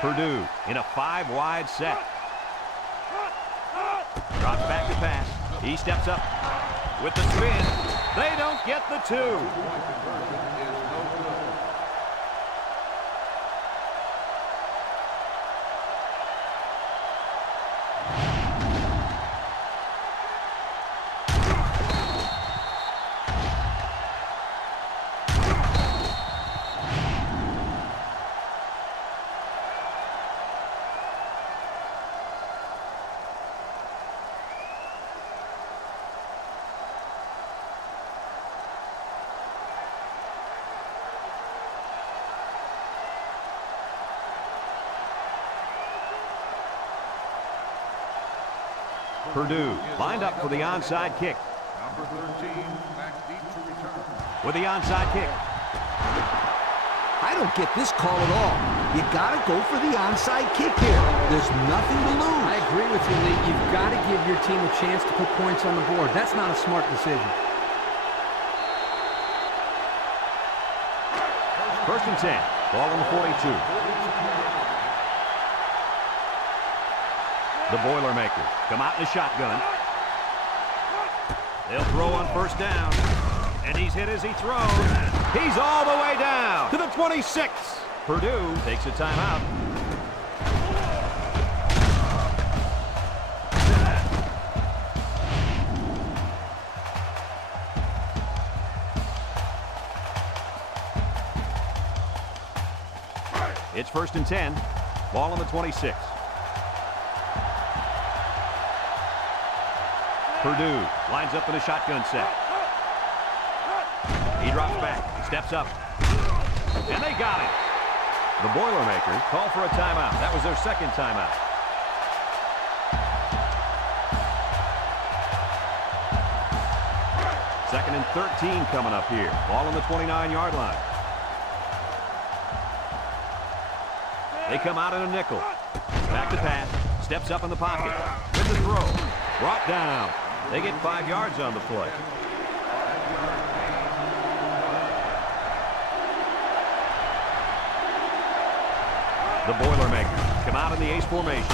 Purdue in a 5-wide set. Drops back to pass. He steps up with the spin. They don't get the 2. Purdue lined up for the onside kick. Number 13, back deep to return. With the onside kick. I don't get this call at all. You got to go for the onside kick here. There's nothing to lose. I agree with you, Lee. You've got to give your team a chance to put points on the board. That's not a smart decision. First and 10. Ball on the 42. The Boilermakers come out in the shotgun. They'll throw on first down. And he's hit as he throws. He's all the way down to the 26. Purdue takes a timeout. It's first and 10. Ball on the 26. Purdue lines up in a shotgun set. He drops back, steps up, and they got it. The Boilermakers call for a timeout. That was their second timeout. Second and 13 coming up here. Ball on the 29-yard line. They come out in a nickel. Back to pass. Steps up in the pocket. With the throw. Brought down. They get 5 yards on the play. The Boilermakers come out in the ace formation.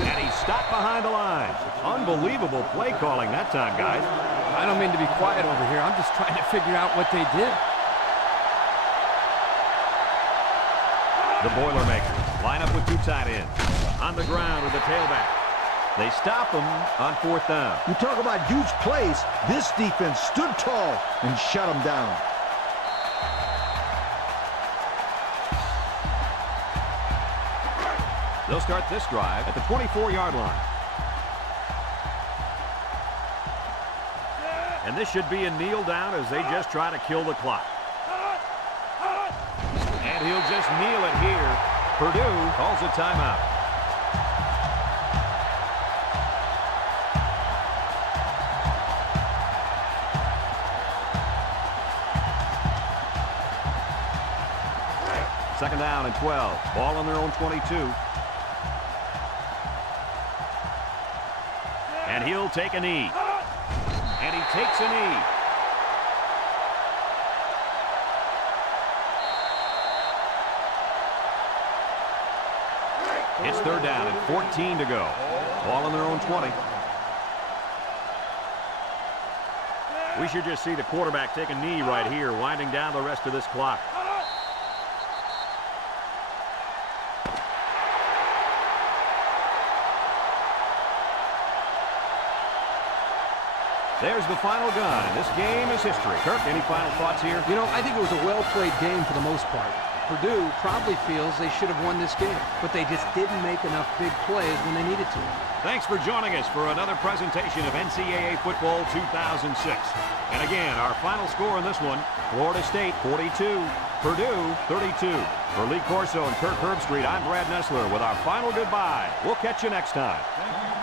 And he's stopped behind the lines. Unbelievable play calling that time, guys. I don't mean to be quiet over here. I'm just trying to figure out what they did. The Boilermakers line up with 2 tight ends. On the ground with the tailback. They stop him on 4th down. You talk about huge plays. This defense stood tall and shut them down. They'll start this drive at the 24-yard line. And this should be a kneel down as they just try to kill the clock. And he'll just kneel it here. Purdue calls a timeout. Second down and 12. Ball on their own 22. And he'll take a knee. And he takes a knee. It's 3rd down and 14 to go. Ball on their own 20. We should just see the quarterback take a knee right here, winding down the rest of this clock. There's the final gun. This game is history. Kirk, any final thoughts here? You know, I think it was a well-played game for the most part. Purdue probably feels they should have won this game, but they just didn't make enough big plays when they needed to. Thanks for joining us for another presentation of NCAA Football 2006. And again, our final score in this one, Florida State 42, Purdue 32. For Lee Corso and Kirk Herbstreit, I'm Brad Nessler with our final goodbye. We'll catch you next time.